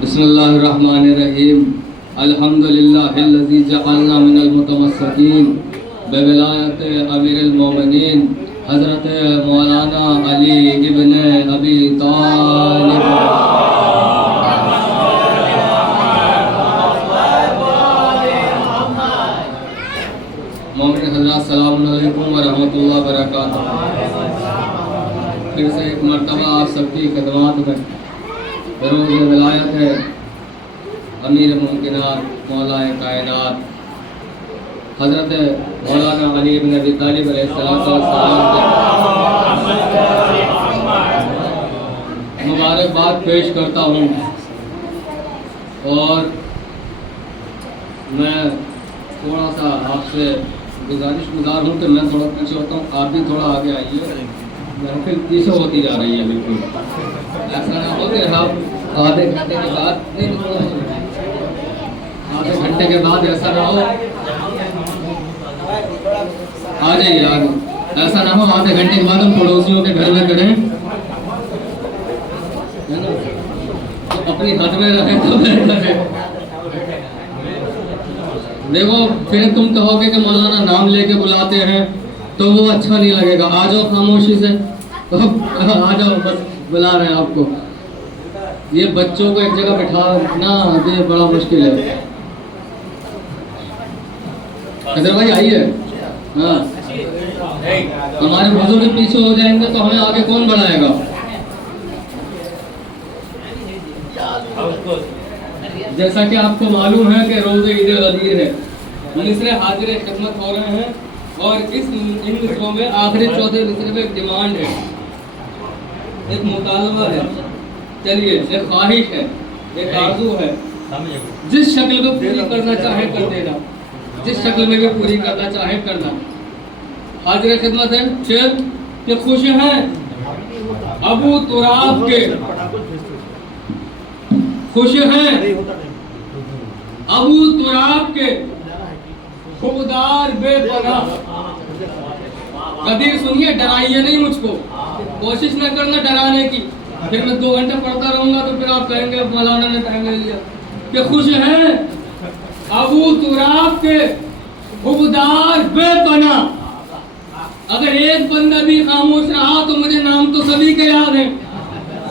बिस्मिल्लाहिर्रहमानिर्रहीम। अल्हम्दुलिल्लाहिल्लज़ी जअलना मिनल मुतमस्सिकीन बिविलायत अमीरुल मोमिनीन हज़रत मौलाना अली इब्न अबी तालिब मोमिन हज़रात, अस्सलामु अलैकुम व रहमतुल्लाहि व बरकातुहू। फिर से एक मर्तबा आप सबकी खिदमत में रोज़ विलायत है अमीर मुमकिनात मौलाए कायनात हज़रत मौलाना अली इब्न अबी तालिब अलैहिस्सलाम मुबारकबाद पेश करता हूँ। और मैं थोड़ा सा आपसे गुजारिश हूँ कि मैं थोड़ा पीछे होता हूँ, आप भी थोड़ा आगे आइए। महफिल पीछे होती जा रही है, बिल्कुल ऐसा ना हो कि आप आधे घंटे के बाद ऐसा ना हो, आ जाइए आगे। ऐसा ना हो आधे घंटे के बाद हम पड़ोसियों के घर में करें, है ना? तो अपनी हद में रहे तो बेहतर है। देखो फिर तुम कहोगे कि मौलाना नाम लेके बुलाते हैं तो वो अच्छा नहीं लगेगा। आ जाओ खामोशी से, तो आ जाओ, बस बुला रहे हैं आपको। ये बच्चों को एक जगह बिठाना ये बड़ा मुश्किल है। अजर भाई आइए। हाँ, हमारे बुजुर्ग पीछे हो जाएंगे तो हमें आगे कौन बढ़ाएगा? जैसा कि आपको मालूम है कि रोज़े ईद गदीर है, मिसरे हाजिर खिदमत हो रहे हैं और इन मिसरों में आखिरी चौथे मिसरे में एक डिमांड है, एक मुतालबा है, चलिए एक ख्वाहिश है, एक आरज़ू है। जिस शक्ल में पूरी करना चाहे कर देना, जिस शक्ल में भी पूरी करना चाहे करना। हाजिर खिदमत है शेर कि खुश हैं अबू तुराब के, खुश हैं अबू तुराब के खुबदार बेपनाह। कदीर सुनिए, डराइए नहीं मुझको, कोशिश न करना डराने की। फिर मैं 2 घंटे पढ़ता रहूंगा तो फिर आप कहेंगे मौलाना ने टाइम ले लिया। कि खुश हैं अबू तुराब के खुबदार बेपनाह। अगर एक बंदा भी खामोश रहा तो मुझे नाम तो सभी के याद है।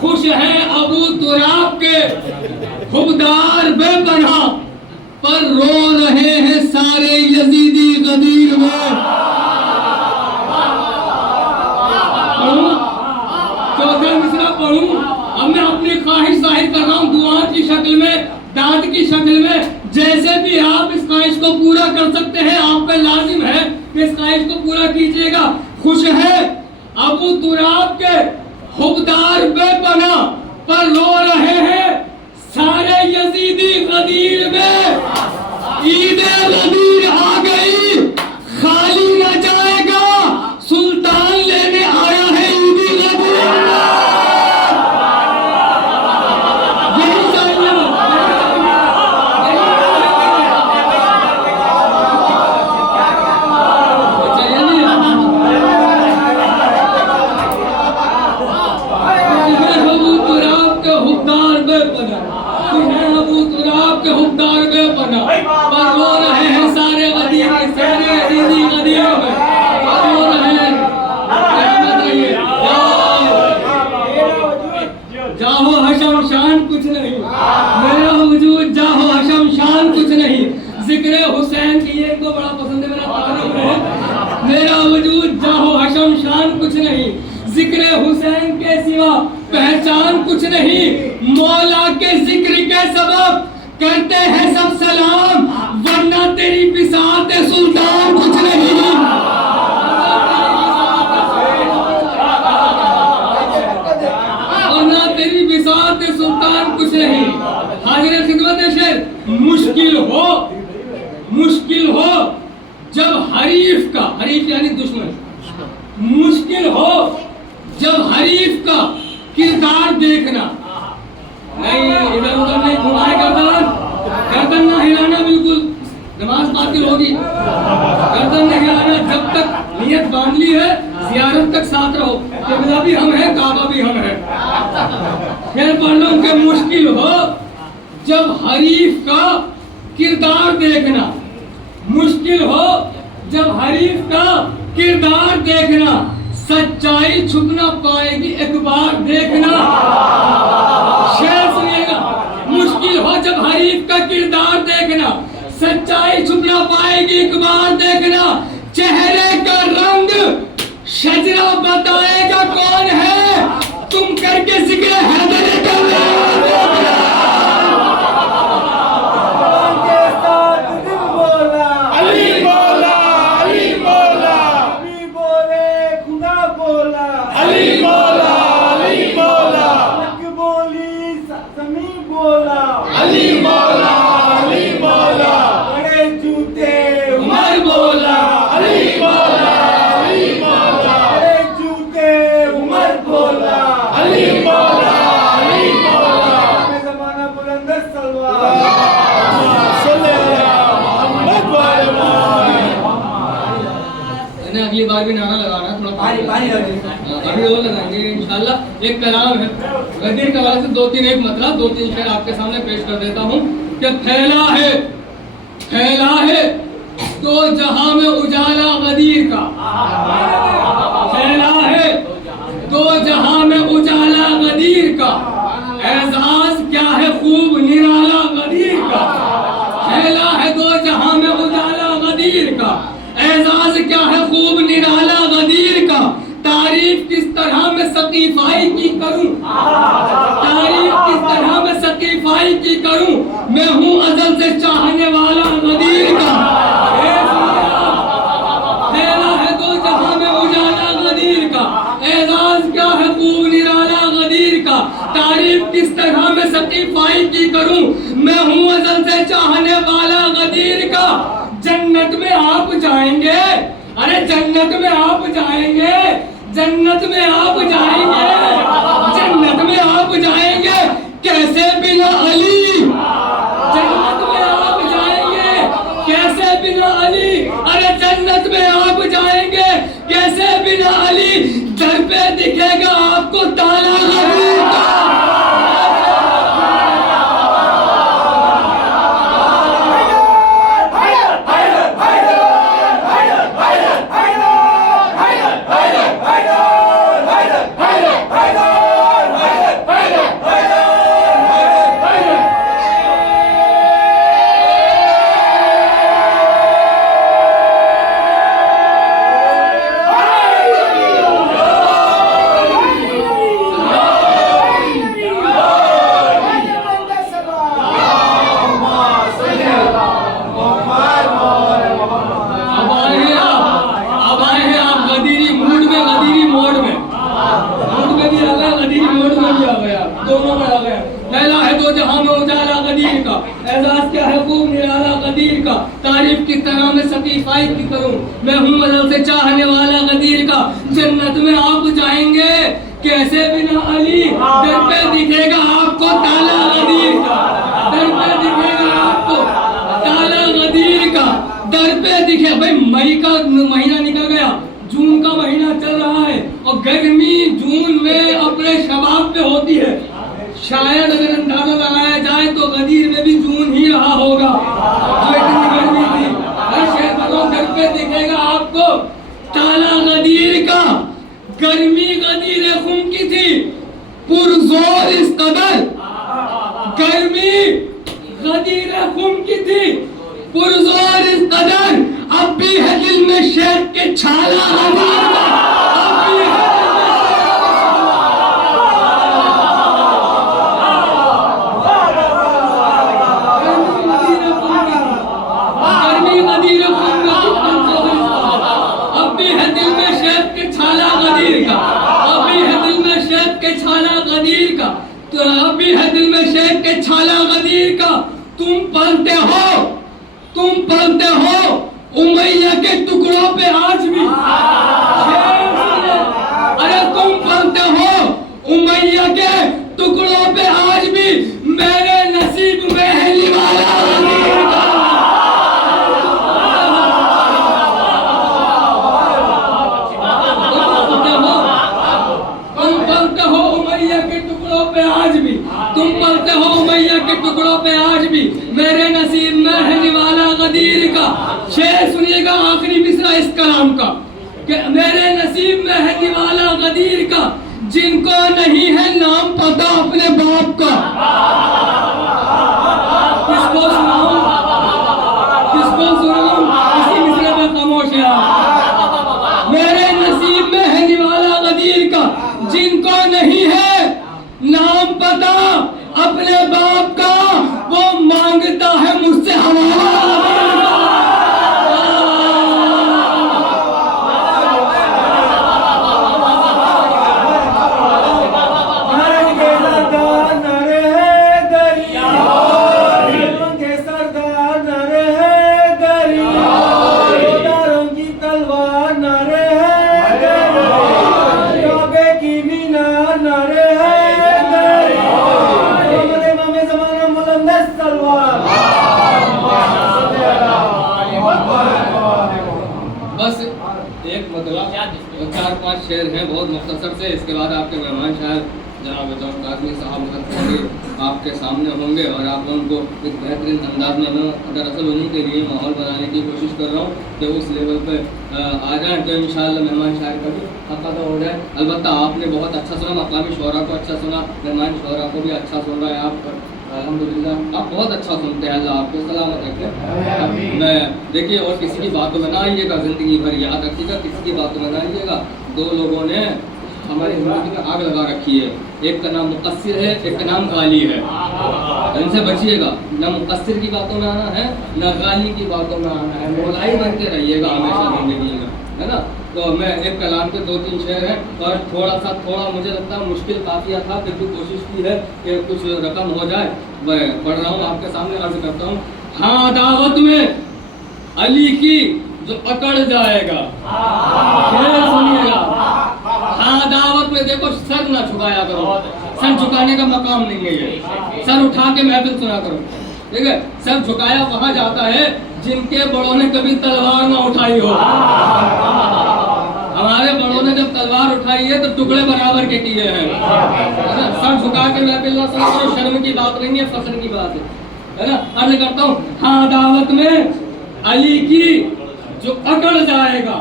खुश है अबू तुराब के खुबदार बेपनाह, पर रो रहे हैं सारे यजीदी गदीर में। पढ़ूं 14 मिसरा पढ़ूं। अब मैं अपनी ख्वाहिश जाहिर कर रहा हूँ दुआ की शक्ल में, दाद की शक्ल में। जैसे भी आप इस ख्वाहिश को पूरा कर सकते हैं, आप पे लाजिम है कि इस ख्वाहिश को पूरा कीजिएगा। खुश है अबू तुराब के खुबदार बेपनाह, पर रो रहे हैं सारे यजीदी गदीर में। ईद गदीर आ गई, खाली न जाएगा, सुल्तान लेने आया है ईद गदीर। यही चाहिए। अबू तुराब के हुक्मदार बेपनाह, अबू तुराब के हुक्मदार बेपनाह, पर रो रहे हैं सारे गदीर, सारे यजीदी गदीरों में रो रहे हैं। जाहो हशम शान कुछ नहीं, मेरा वजूद जाहो हशम शान कुछ नहीं। जिक्र हुसैन की एक तो बड़ा पसंद है मेरा तारीफ है। मेरा वजूद जाहो हशम शान कुछ नहीं, जिक्र हुसैन के सिवा पहचान कुछ नहीं। मौला के जिक्र के सबब करते हैं सब सलाम, वरना तेरी बिसात सुल्तान कुछ नहीं। वरना तेरी बिसात सुल्तान कुछ नहीं। हाजिर खिदमत शेर, मुश्किल हो जब हरीफ का, हरीफ यानी दुश्मन, मुश्किल हो जब हरीफ का किरदार देखना। नहीं इधर उधर नहीं घुमाए गर्दन ना हिलाना, बिल्कुल नमाज बातिल होगी। गर्दन नहीं हिलाना, जब तक नियत बांध ली है ज़ियारत तक साथ रहो, किबला भी हम हैं, काबा भी हम हैं। फिर पढ़ लो कि मुश्किल हो जब हरीफ का किरदार देखना, मुश्किल हो जब हरीफ का किरदार देखना, सच्चाई छुप ना पाएगी एक बार देखना। शेर सुनिएगा, मुश्किल हो जब हरीफ का किरदार देखना, सच्चाई छुप ना पाएगी एक बार देखना। चेहरे का रंग शजरा बताएगा कौन है, तुम करके जिक्र हैदर कर देखना। अगली बार भी नारा लगाना, थोड़ा पानी अभी और लगाएंगे इंशाल्लाह। एक कलाम है गदीर के वाले से दो तीन एक मतलब दो तीन शेर आपके सामने पेश कर देता हूँ कि फैला है तो जहां में उजाला गदीर का, फैला है तो जहां में उजाला गदीर का, एजाज क्या है खूब निराला गदीर का। फैला है तो जहां में उजाला गदीर का, एजाज क्या है खूब निराला गदीर का। तारीफ किस तरह में सकीफाई की करूं, तारीफ किस तरह में सकीफाई की करूं, मैं हूं अजल से चाहने वाला गदीर का। फैला है तो जहां में उजाला गदीर का, एजाज क्या है खूब निराला गदीर का। तारीफ किस तरह में सकीफाई की करूं, मैं हूं अजल से चाहने वाला गदीर का। जन्नत में आप जाएंगे, अरे जन्नत में आप जाएंगे, जन्नत में आप जाएंगे, जन्नत में आप जाएंगे कैसे बिना अली, जन्नत में आप जाएंगे कैसे बिना अली। अरे जन्नत में आप जाएंगे कैसे बिना अली, दर पे दिखेगा आपको ताला अली का। तारीफ किस तरह में सकीफाई की करूं, मैं हूं अजल से चाहने वाला गदीर का। जन्नत में आप जाएंगे कैसे बिना अली, दर पे दिखेगा आपको ताला गदीर का, दर पे दिखेगा आपको ताला गदीर का, दर पे दिखे। भाई मई का महीना निकल गया, जून का महीना चल रहा है और गर्मी जून में अपने शबाब पे होती है। शायद अगर अंदाजा लगाया जाए तो गदीर में भी जून ही रहा होगा, जो इतनी गर्मी थी। हर शहर घर पे दिखेगा आपको ताला गदीर का। गर्मी गदीर खून की थी पुरजोर इस कदर, गर्मी गदीर खून की थी पुरजोर इस कदर, अब भी है दिल में शेख के छाला गदीर का, अब भी है तो अभी है दिल में शेख के छाला गदीर का। तुम पलते हो उमैया के टुकड़ों पे आज भी, अरे तुम पलते हो उमैया के टुकड़ों पे आज भी, मेरे नसीब में है लिवाला गदीर का। शेर सुनिएगा आखिरी मिसरा इस कलाम का कि मेरे नसीब में है निवाला गदीर का, जिनको नहीं है नाम पता अपने बाप का। किसको सुनाऊं, किसको सुनाऊं, इसी मिसरे में खामोश है आप। मेरे नसीब में है निवाला गदीर का, जिनको नहीं है नाम पता अपने बाप का, वो मांगता है मुझसे हवाला। बस एक मतलब 4-5 शेर हैं बहुत मुख्तसर से, इसके बाद आपके मेहमान शायद जनाब जौन काज़मी साहब आपके सामने होंगे और आप उनको एक बेहतरीन अंदाज में, मैं दरअसल उन्हीं के लिए माहौल बनाने की कोशिश कर रहा हूँ कि उस लेवल पे आ जाए तो इंशाअल्लाह मेहमान शायर का भी हक अदा हो जाए। अलबत्ता आपने बहुत अच्छा सुना, मकामी शोरा को अच्छा सुना, मेहमान शोरा को भी अच्छा सुन रहा है आप, अल्हम्दुलिल्लाह आप बहुत अच्छा सुनते हैं, अल्लाह आपको सलामत रखे। मैं देखिए और किसी की बातों में ना आइएगा, ज़िंदगी भर याद रखिएगा, किसी की बातों में ना आइएगा। 2 लोगों ने हमारी ज़िंदगी में आग लगा रखी है, एक का नाम मुक़स्सिर है, एक का नाम गाली है, इनसे बचिएगा। न मुक़स्सिर की बातों में आना है, न गाली की बातों में आना है, मौलाई बनते रहिएगा हमेशा ज़िंदगी में, है ना। तो मैं एक कलाम के 2-3 शेर हैं और थोड़ा मुझे लगता है मुश्किल काफ़िया था, फिर भी कोशिश की है कि कुछ रकम हो जाए। मैं पढ़ रहा हूँ आपके सामने, अर्ज़ करता हूँ। हाँ दावत में अली की जो अकड़ जाएगा, शेर सुनिएगा। हाँ दावत में देखो सर ना झुकाया करो, सर झुकाने का मकाम नहीं है ये, सर उठा के महफिल सुना करो, ठीक है। सर झुकाया वहां जाता है जिनके बड़ों ने कभी तलवार ना उठाई हो। हमारे बड़ों ने जब तलवार उठाई है तो टुकड़े बराबर के किए हैं। सर झुका के महफिल सुना करो, शर्म की बात नहीं है, फख्र की बात है ना। अर्ज करता हूँ, हाँ दावत में अली की जो अकड़ जाएगा,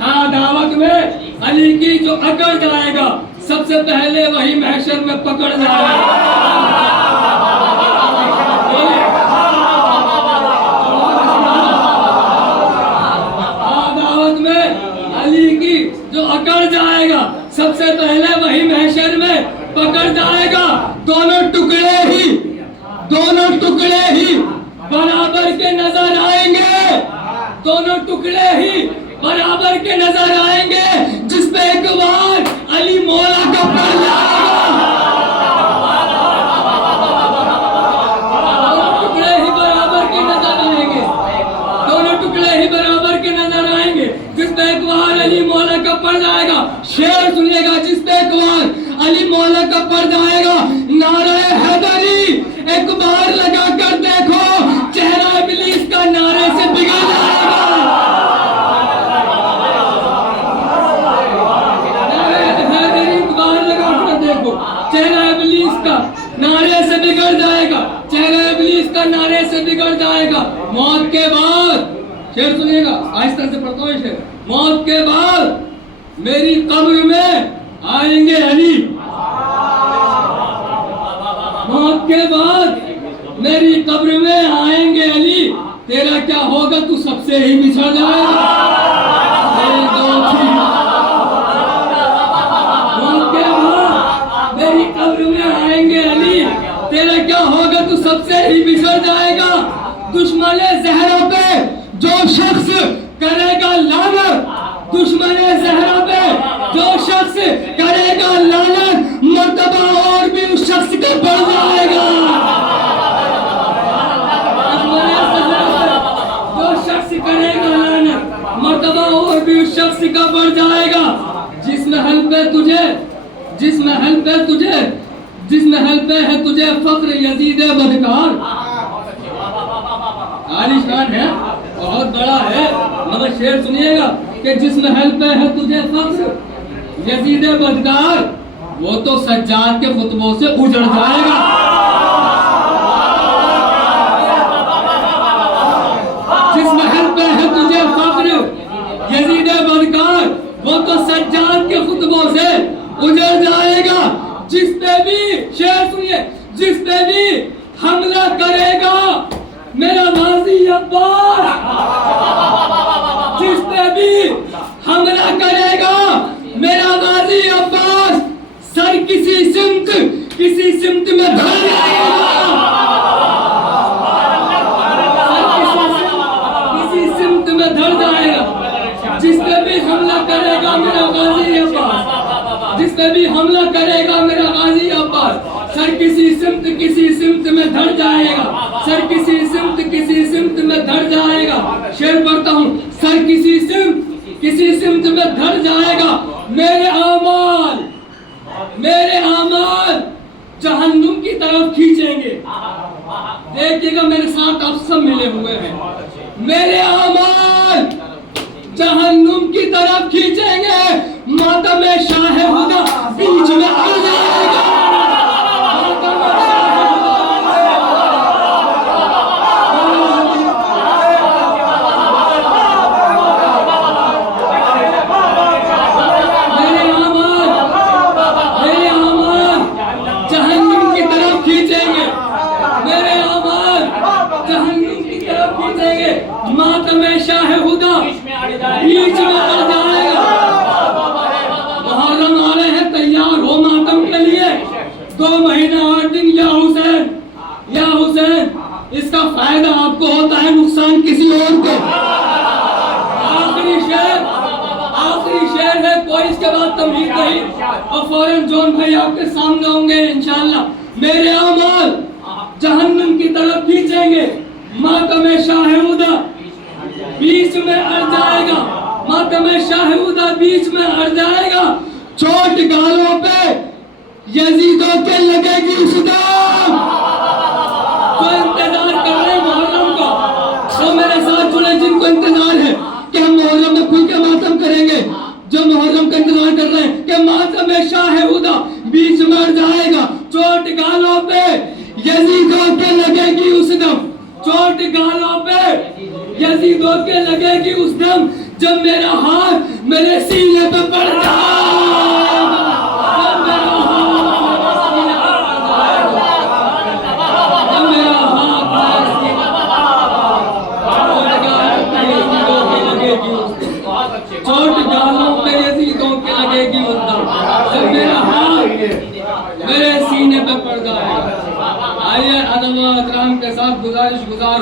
हाँ दावत में अली की जो अकड़ जाएगा, सबसे पहले वही महशर में पकड़ जाएगा। हाँ दावत में अली की जो अकड़ जाएगा, सबसे पहले वही महशर में पकड़ जाएगा। दोनों टुकड़े ही बराबर के नजर आएंगे, दोनों टुकड़े ही बराबर के नजर आएंगे, जिस पे एक बार अली मौला का पड़ जाएगा। दोनों टुकड़े ही बराबर के नजर आएंगे, दोनों टुकड़े ही बराबर के नजर आएंगे, जिस पे एक बार अली मौला का पड़ जाएगा। शेर सुनिएगा, जिस पे एक बार अली मौला का पड़ जाएगा। नारे हैदरी एक बार लगा कर देखो, चेहरा इब्लीस का नारे से बिगड़ जाएगा। चेहरा इब्लीस का नारे से बिगड़ जाएगा, चेहरा इब्लीस का नारे से बिगड़ जाएगा। मौत के बाद, शेर सुनिएगा, आहिस्ता से पढ़ता हूँ शेर। मौत के बाद मेरी कब्र में आएंगे अली, मौत के बाद मेरी कब्र में आएंगे अली, तेरा क्या होगा तू सबसे ही बिछड़ जाएगा। तेरा क्या होगा तू सबसे ही बिछड़ जाएगा। दुश्मने ज़हरा पे जो शख्स करेगा लानत, दुश्मने ज़हरा पे जो शख्स करेगा लानत, मर्तबा और भी उस शख्स का बढ़ जाएगा। दुश्मने ज़हरा पे जो शख्स करेगा लानत, मर्तबा और भी उस शख्स का बढ़ जाएगा। जिस महल पे है तुझे फख्र यजीद बदकार, आलिशान है, बहुत बड़ा है, मगर शेर सुनिएगा कि जिस महल पे है तुझे फख्र यजीद बदकार, वो तो सज्जाद के खुतबों से उजड़ जाएगा। जिस महल पे है तुझे वो तो सज्जाद के खुतबों से उजड़ जाएगा। जिस पे भी, शेर सुनिए, जिस पे भी हमला करेगा मेरा गाजी अब्बास, जिस पे भी हमला करेगा मेरा गाजी अब्बास, सर किसी सिमत में धर जाएगा, किसी सिमत में धर जाएगा। जिस पे भी हमला करेगा मेरा गाजी अब्बास, जिस पे भी हमला करेगा मेरा गाजी अब्बास, सर किसी सिमत में धर जाएगा, सर किसी सिमत में धर जाएगा। शेर पढ़ता हूँ, सर किसी सिमत में धर जाएगा। मेरे आमाल जहन्नुम की तरफ खींचेंगे। देखिएगा मेरे साथ आप सब मिले हुए हैं। मेरे आमाल जहन्नुम की तरफ खींचेंगे, मातम शाह हुदा बीच में आ जाएगा। मातम शाह हुदा बीच में आ जाएगा। मुहर्रम आ रहे हैं, तैयार हो मातम के लिए। 2 महीना 8 दिन या हुसैन, इसका फायदा आपको होता है, नुकसान किसी और को। आखिरी शेर है, कोई इसके बाद तमहीद नहीं, और फौरन जॉन भाई आपके सामने होंगे इंशाअल्लाह। मेरे अमाल जहन्नम की तरफ खींचेंगे, मातम शाह हुदा बीच में अड़ जाएगा, मातम शाह हुदा बीच में अड़ जाएगा। चोट गालों पे यजीदों के लगेगी उस दम। तो इंतजार कर रहे हैं मुहर्रम का, तो मेरे साथ जुड़े जिनको इंतजार है कि हम मुहर्रम में खुल के मातम करेंगे, जो मुहर्रम का इंतजार कर रहे हैं कि मातम शाह हुदा बीच में अड़ जाएगा। चोट गालों पे यजीदों के लगेगी उस दम, चोट गालों पे यजीदों के लगेगी उस दम, जब मेरा हाथ मेरे सीने पे पड़ जाएगा, जब मेरा हाथ मेरे सीने पे लगेगी उस दम, चोट गालों पे यजीदों के लगेगी उस दम, जब मेरा हाथ मेरे सीने पे पड़ जाएगा। आइए अदब के साथ गुजार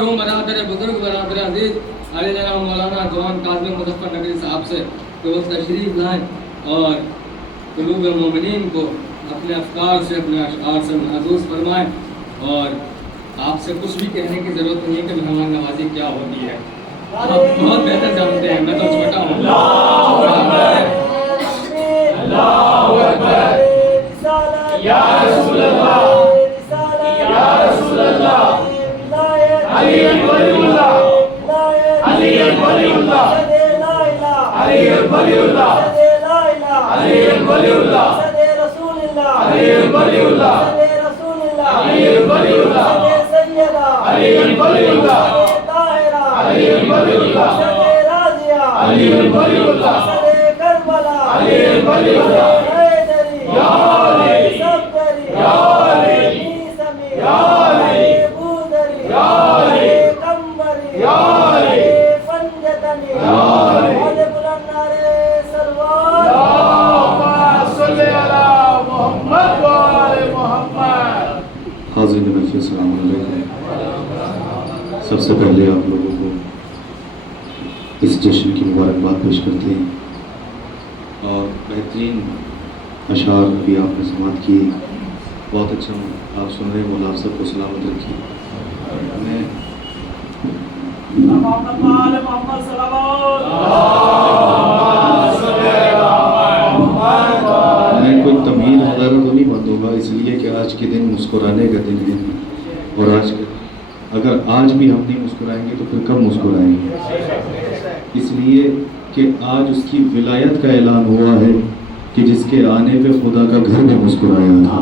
हूँ बरादर बुजुर्ग बरादर अजीज अली जनाब मौलाना जवान काज़िम मुज़फ़्फ़र नकवी साहब से कि वो तशरीफ़ लाएँ और क़ुलूब मोमिनीन को अपने अफ़कार से, अपने अशआर से महसूस फरमाएँ। और आपसे कुछ भी कहने की ज़रूरत नहीं है कि मेहमान नवाज़ी क्या होती है, आप बहुत बेहतर जानते हैं, मैं तो छोटा हूँ। या रसूल अल्लाह, या रसूल अल्लाह, अली वलीउल्लाह, अली वलीउल्लाह, अली वलीउल्लाह, अली वलीउल्लाह, अली वलीउल्लाह, अली वलीउल्लाह, अली वलीउल्लाह, अली वलीउल्लाह, अली वलीउल्लाह, अली वलीउल्लाह, या अली, या अली, या अली, या अली, या अली, या अली, हाज़िरीन बल्कि अस्सलाम वालेकुम। सबसे पहले आप लोगों को इस जश्न की मुबारकबाद पेश करते हैं और बेहतरीन अशार भी आपने समात किए, बहुत अच्छा आप सुन रहे हैं। मौला आप सबको सलामत रखिए। मैं कोई तमीज़ वगैरह तो नहीं बंदूंगा, इसलिए कि आज के दिन मुस्कुराने का दिन है, और अगर आज भी हम नहीं मुस्कुराएंगे तो फिर कब मुस्कुराएंगे। इसलिए कि आज उसकी विलायत का ऐलान हुआ है कि जिसके आने पे खुदा का घर भी मुस्कुराया था।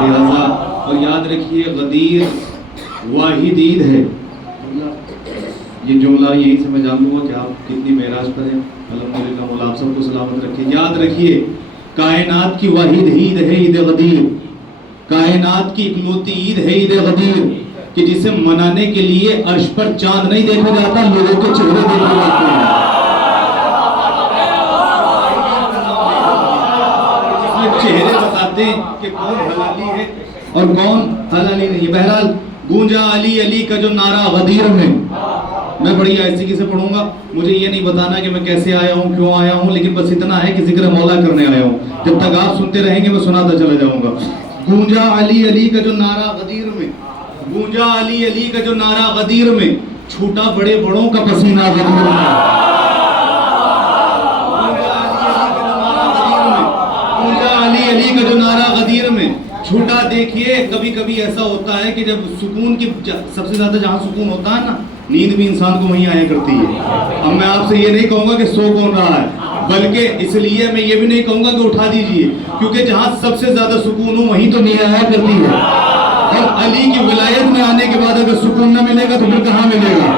लिहाजा और याद रखिए, गदीर वाहिद ईद है। ये जुमला यही से मैं जानूंगा कि आप कितनी मेराज पर हैं। अल्हम्दुलिल्लाह मौला आप सबको सलामत रखे। याद रखिए, कायनात की वाहिद ईद है ईद गदीर, कायनात की इकलौती ईद है ईद गदीर, कि जिसे मनाने के लिए अर्श पर चांद नहीं देखा जाता, लोगों के चेहरे देखे जाते हैं। जिसमें चेहरे बताते हैं कि कौन हलाली है और कौन हलाली नहीं है। बहरहाल, गूंजा अली अली का जो नारा गदीर में, मैं बड़ी आहिस्ते से पढ़ूंगा, मुझे ये नहीं बताना कि मैं कैसे आया हूँ, क्यों आया हूँ, लेकिन बस इतना है कि जिक्र मौला करने आया हूँ। जब तक आप सुनते रहेंगे मैं सुनाता चला जाऊंगा। गूंजा अली अली का जो नारा गदीर में, गूंजा अली अली का जो नारा गदीर में, छूटा बड़े बड़ों का पसीना गदीर में। गूंजा अली अली का जो नारा गदीर में, छूटा। देखिए, कभी कभी ऐसा होता है कि जब सुकून की सबसे ज्यादा जहां सुकून होता है ना, नींद भी इंसान को वहीं आया करती है। अब मैं आपसे ये नहीं कहूंगा कि सो कौन रहा है, बल्कि इसलिए मैं ये भी नहीं कहूंगा कि उठा दीजिए, क्योंकि जहां सबसे ज्यादा सुकून हो वहीं तो नींद आया करती है। और अली की विलायत में आने के बाद अगर सुकून न मिलेगा तो फिर कहां मिलेगा।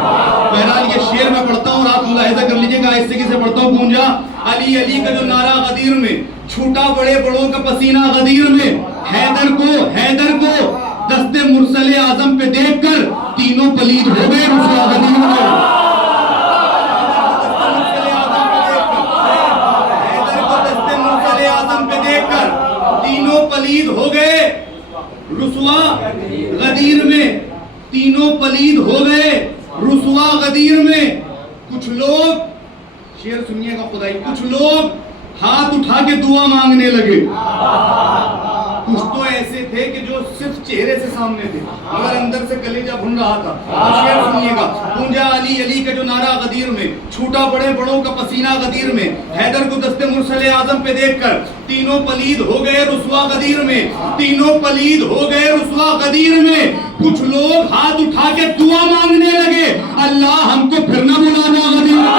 बहरहाल, ये शेर मैं पढ़ता हूँ और आप मुलाहिजा कर लीजिएगा, आहिस्ते से पढ़ता हूँ। गूंजा अली अली का जो नारा गदीर में, छूटा बड़े बड़ों का पसीना गदीर में, हैदर को दस्ते मुरसले आजम पे देखकर तीनों पलीद हो गए रुसवा गदीर में। हैदर को दस्ते मुरसले आजम पे देखकर तीनों पलीद हो गए रुसवा गदीर में, तीनों पलीद हो गए रुसवा गदीर में। कुछ लोग, शेर सुनिएगा खुदाई, कुछ लोग हाथ उठा के दुआ मांगने लगे। कुछ तो ऐसे थे कि जो सिर्फ चेहरे से सामने थे मगर अंदर से कलेजा भुन रहा था। तो शेर सुनिएगा, गूंजा अली अली का जो नारा गदीर में, छूटा बड़े बड़ों का पसीना गदीर में, हैदर को दस्ते मुरसले आजम पे देखकर तीनों पलीद हो गए रुसवा गदीर में, तीनों पलीद हो गए रुसवा गदीर में। कुछ लोग हाथ उठा के दुआ मांगने लगे, अल्लाह हमको फिर ना बुलाना गदीर में।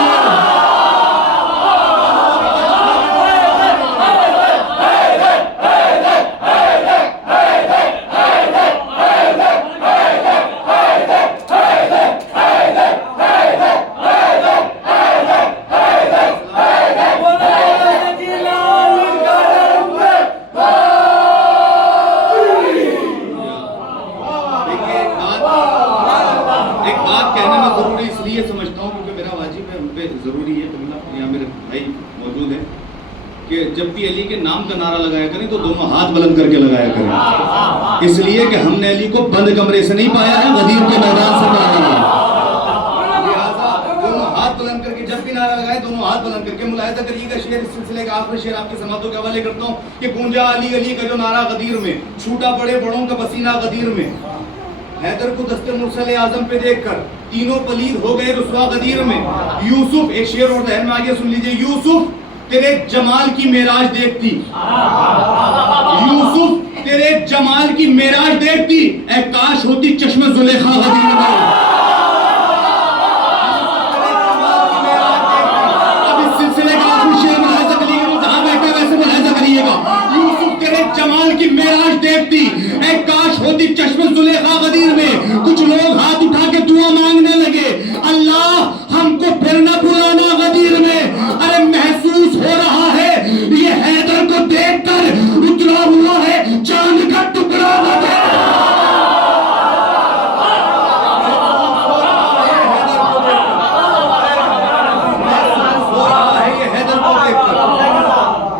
कि जब भी अली के नाम का नारा लगाया करें तो दोनों हाथ बुलंद करके लगाया करें, इसलिए कि हमने अली को बंद कमरे से नहीं पाया है, गदीर के मैदान से पाया है। लिहाजा दोनों हाथ बुलंद करके जब भी नारा लगाए, दोनों हाथ बुलंद करके मुलाहिजा करिएगा। शेर, इस सिलसिले का आखिरी शेर आपके समातों के हवाले करता हूँ कि गूंजा अली अली का जो नारा गदीर में, छूटा बड़े बड़ों का पसीना गदीर में, हैदर को दस्ते मुरसले आजम पे देखकर तीनों पलीद हो गए रुसवा गदीर में। यूसुफ, एक शेर और जहन में आगे सुन लीजिए, यूसुफ तेरे जमाल की मेराज देखती, यूसुफ तेरे जमाल की मेराज देखती, ऐ काश होती चश्मे जुलेखा गदीर में। अब इस सिलसिले का आखिरी शेर मुलाहिजा करिएगा, जहां बैठे वैसे मुलाहिजा करिएगा। यूसुफ तेरे जमाल की मेराज देखती, ऐ काश होती चश्मे जुलेखा गदीर में। कुछ लोग हाथ उठा के दुआ मांगने लगे, अल्लाह हमको फिर न बुलाना गदीर में। अरे महसूस हो रहा है ये हैदर को देखकर उतरा हुआ है चांद का टुकड़ा। हैदर को देखकर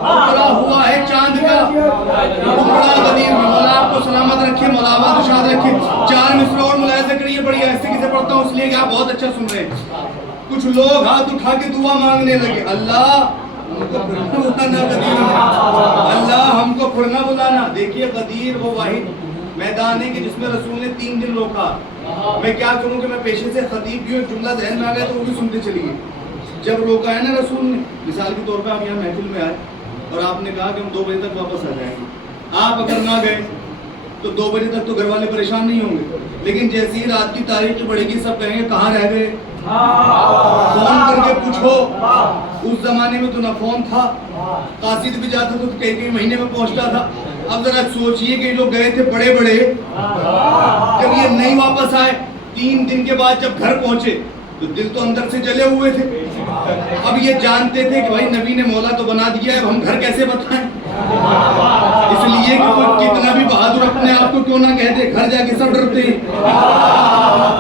उतरा हुआ है चांद का टुकड़ा गदीर में। मौला आपको सलामत रखे, मौला आबाद शाद रखे। चार मिसरा और मुलाहिजा करिए, बड़ी आहिस्ते से पढ़ता हूँ इसलिए कि आप बहुत अच्छा सुन रहे हैं। कुछ लोग हाथ उठा के दुआ मांगने लगे, अल्लाह हमको फिर ना बुलाना गदीर में, अल्लाह हमको फिर ना बुलाना। देखिए, गदीर वो वाहिद मैदान है कि जिसमें रसूल ने 3 दिन रोका। मैं क्या करूं कि मैं पेशे से खतीब भी हूं, जुमला जहन में आ गया तो वो भी सुनते चलिए। जब रोका है ना रसूल ने, मिसाल के तौर पे आप यहाँ महफिल में आए और आपने कहा कि हम 2 बजे तक वापस आ जाएंगे, आप अगर ना गए तो 2 बजे तक तो घर वाले परेशान नहीं होंगे, लेकिन जैसे ही रात की तारीख बढ़ेगी सब कहेंगे कहाँ रह गए, फोन करके पूछो। उस जमाने में तो ना फोन था, कासिद भी जाता तो कई कई महीने में पहुंचता था। अब जरा सोचिए कि लोग गए थे बड़े बड़े, जब ये नहीं वापस आए, 3 दिन के बाद जब घर पहुंचे तो दिल तो अंदर से जले हुए थे अब ये जानते थे कि भाई नबी ने मौला तो बना दिया है, अब हम घर कैसे बताएं। इसलिए कि कोई कितना भी बहादुर अपने आप को क्यों ना कह दे, घर जाके सब डरते हैं।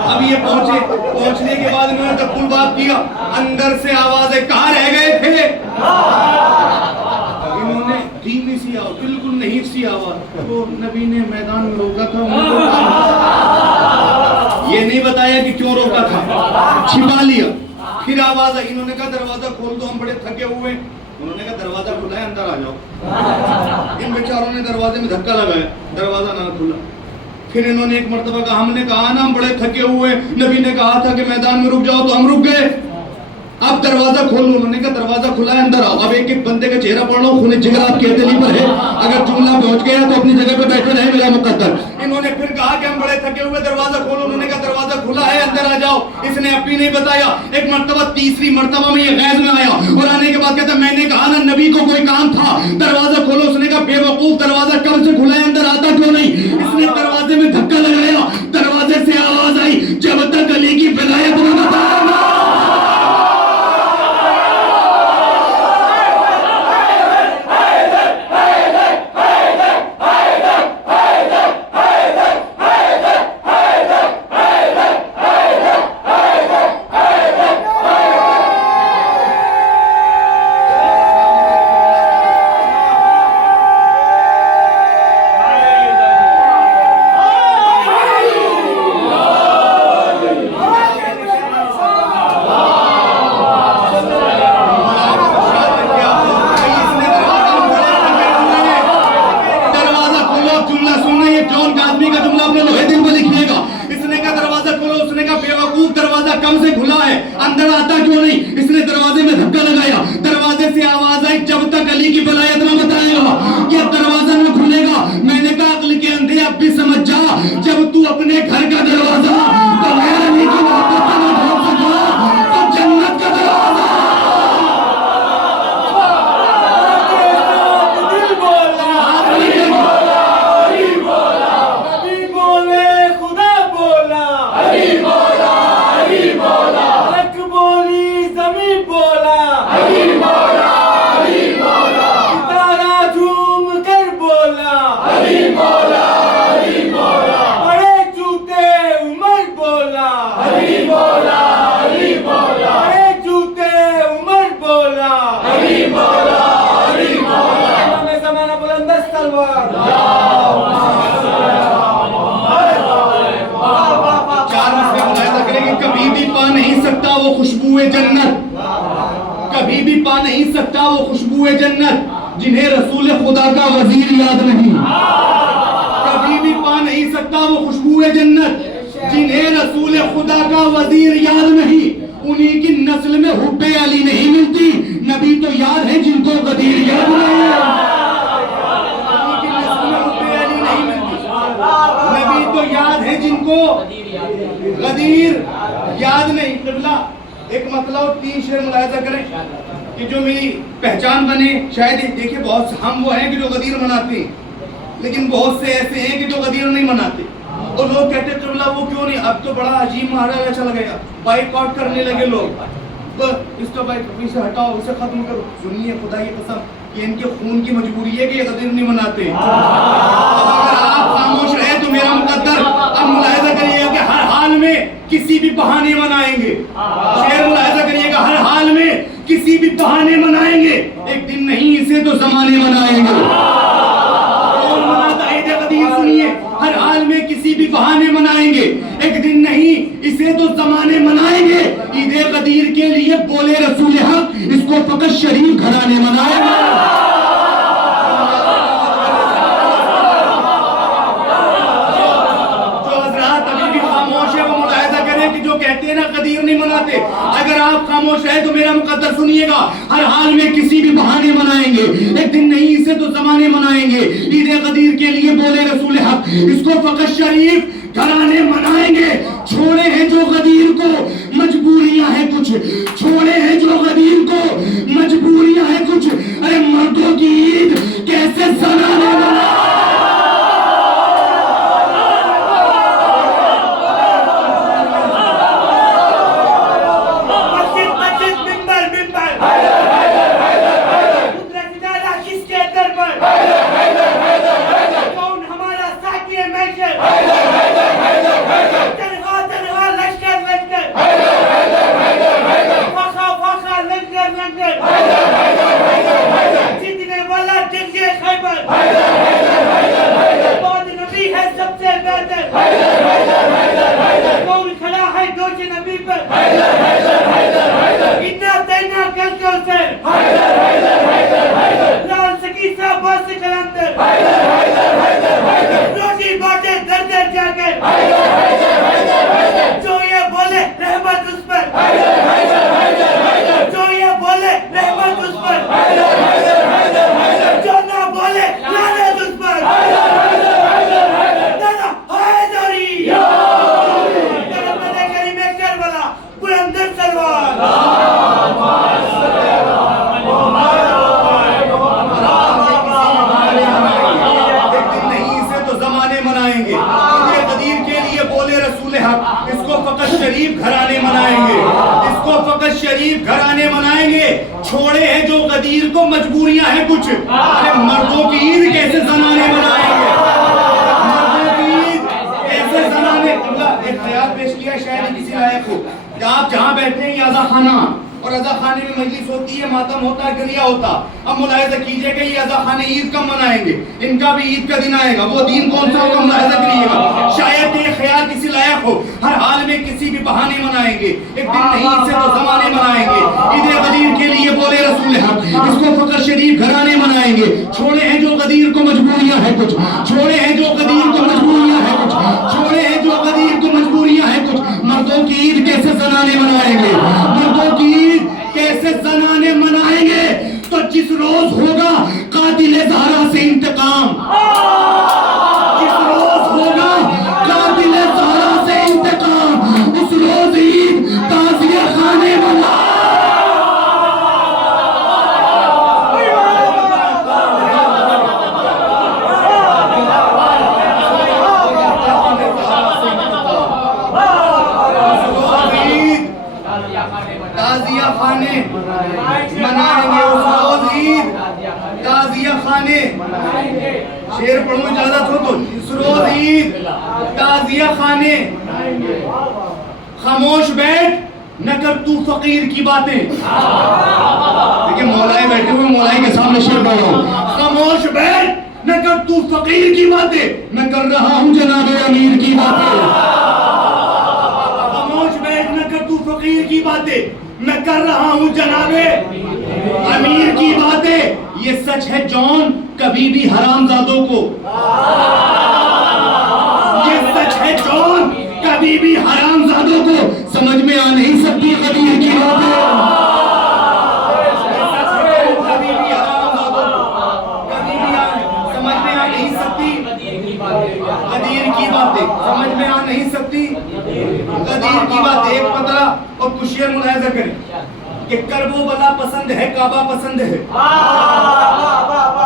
अब ये पहुंचने के बाद इन्होंने तब्बुल बात किया, अंदर से आवाज है, कहाँ रह गए थे। इन्होंने धीमी सी आवाज, बिल्कुल नहीं सी आवाज, तो नबी ने मैदान में रोका था। ये नहीं बताया कि क्यों रोका था, छिपा लिया। फिर आवाज आई, इन्होंने कहा दरवाजा खोल दो, हम बड़े थके हुए। उन्होंने कहा दरवाजा खुला है, अंदर आ जाओ। इन बेचारों ने दरवाजे में धक्का लगाया, दरवाजा ना खुला। फिर इन्होंने एक मर्तबा कहा, हमने कहा ना हम बड़े थके हुए, नबी ने कहा था कि मैदान में रुक जाओ, तो हम रुक गए। अब दरवाजा खोलो, उन्होंने कहा दरवाजा खुला है, अंदर आओ। अब एक एक बंदे का चेहरा पढ़ लो, खून जिगर आपके हथेली पर है, अगर जुमला पहुंच गया तो अपनी जगह पे बैठे रहे मेरा मुकद्दर। इन्होंने फिर कहा कि हम बड़े थके हुए, दरवाजा खोलो। उन्होंने कहा दरवाजा खुला है, अंदर आ जाओ। इसने अब भी नहीं बताया। एक मर्तबा, तीसरी मर्तबा में ये गैज में आया और आने के बाद कहता, मैंने कहा ना नबी को कोई काम था, दरवाजा खोलो। उसने कहा बेवकूफ, दरवाजा कब से खुला है, अंदर आता क्यों नहीं। इसने दरवाजे में धक्का लगाया, दरवाजे से आवाज आई, जब तक अली की विलायत न बताया। कभी भी पा नहीं सकता वो खुशबुए जन्नत जिन्हें रसूल खुदा का वजीर याद नहीं। कभी भी पा नहीं सकता वो खुशबुए जन्नत जिन्हें रसूल खुदा का वजीर याद नहीं। उन्हीं की नस्ल में हुब्बे अली नहीं मिलती, नबी तो याद है जिनको गदीर याद नहीं। उन्हीं की नस्ल में हुब्बे अली नहीं मिलती, नबी तो याद है जिनको गदीर याद नहीं। किबला एक मतलब 3 शेर मुलाहिजा करें कि जो मेरी पहचान बने। शायद देखिए बहुत हम वो हैं कि जो गदीर मनाते हैं, लेकिन बहुत से ऐसे हैं कि जो गदीर नहीं मनाते। और लोग कहते हैं किबला वो क्यों नहीं, अब तो बड़ा अजीब महाराज चला गया, बाइकआउट करने लगे लोग, तो इसका बाइक इसे हटाओ, इसे खत्म करो। सुनिए खुदा की कसम कि इनके खून की मजबूरी है कि ये गदीर नहीं मनाते। अगर आप खामोश रहे तो मेरा मुकद्दर अब मुलाहिजा करिएगा कि हर हाल में किसी भी बहाने मनाएंगे। शेर मुलाहिजा करिएगा, हर हाल में किसी भी बहाने मनाएंगे, एक दिन नहीं इसे तो जमाने मनाएंगे। कौन मनाता है ईद गदीर? सुनिए, हर हाल में किसी भी बहाने मनाएंगे, एक दिन नहीं इसे तो जमाने मनाएंगे। ईद गदीर के लिए बोले रसूल हक, इसको फकत शरीफ घराने मनाएंगे। कहते हैं ना गदीर नहीं मनाते, अगर आप खामोश है तो मेरा मुकद्दर सुनिएगा, हर हाल में किसी भी बहाने मनाएंगे, एक दिन नहीं इसे तो जमाने मनाएंगे। ईद गदीर के लिए बोले रसूल हक, इसको फकत शरीफ घराने मनाएंगे। छोड़े हैं जो गदीर को मजबूरियां हैं कुछ, छोड़े हैं जो गदीर को मजबूरियां हैं कुछ। अरे मर्दों की ईद कैसे सनाने वाला। को मजबूरियां हैं कुछ। अरे मर्दों की ईद कैसे जनाने मनाएंगे? मर्दों की ईद कैसे जनाने? एक ख्याल पेश किया शायद किसी लायक हो कि आप जहां बैठे हैं अज़ा खाना, और अज़ा खाने में मजलिस होती है, मातम होता है, गरिया होता। अब मुलाहिजा कीजिए कि ये अज़ा खाने ईद कब मनाएंगे? इनका भी ईद का दिन आएगा, वो दिन कौन सा होगा मुलाहिजा करिएगा। शायद ये ख्याल किसी लायक हो, हर हाल में किसी भी बहाने मनाएंगे, एक दिन नहीं इससे तो जमाने मनाएंगे। ईद गदीर के लिए बोले रसूल हक, इसको फकर शरीफ घराने मनाएंगे। छोड़े हैं जो गदीर को मजबूरियां है कुछ, छोड़े हैं जो गदीर को मजबूरियां है कुछ, छोड़े हैं जो गदीर को मजबूरियां है कुछ। मर्दों की ईद कैसे जनाने मनाएंगे? मर्दों की ईद कैसे जनाने मनाएंगे? तो जिस रोज होगा कातिल ज़हरा से इंतकाम, जिस रोज होगा कातिल ज़हरा से इंतकाम, उस रोज ईद ताज़िया खाने वाला। ताज़िया खाने मनाएंगे, उस रोज ईद ताज़िया खाने। शेर पढ़ूं इजाजत हो तो, इस रोज ईद ताज़िया खाने। खामोश बैठ न कर तू फकीर की बातें। देखिए मौलाई बैठे हुए, मौलाई के सामने शेर पढ़ रहा हूं। खामोश बैठ न कर तू फकीर की बातें, मैं कर रहा हूं जनाबे अमीर की बातें। खामोश बैठ न कर तू फकीर की बातें, मैं कर रहा हूं जनाबे अमीर की बातें। ये सच है जॉन कभी भी हरामजादों को, ये सच है जॉन कभी भी हरामजादों को समझ में आ नहीं सकती गदीर की बातें। कभी भी हरामजादों को कभी भी समझ में आ नहीं सकती गदीर की बातें, समझ में आ नहीं सकती गदीर की बातें। एक पतला और कुशियर मुलाहिजा करें कि करबो बला पसंद है, काबा पसंद है।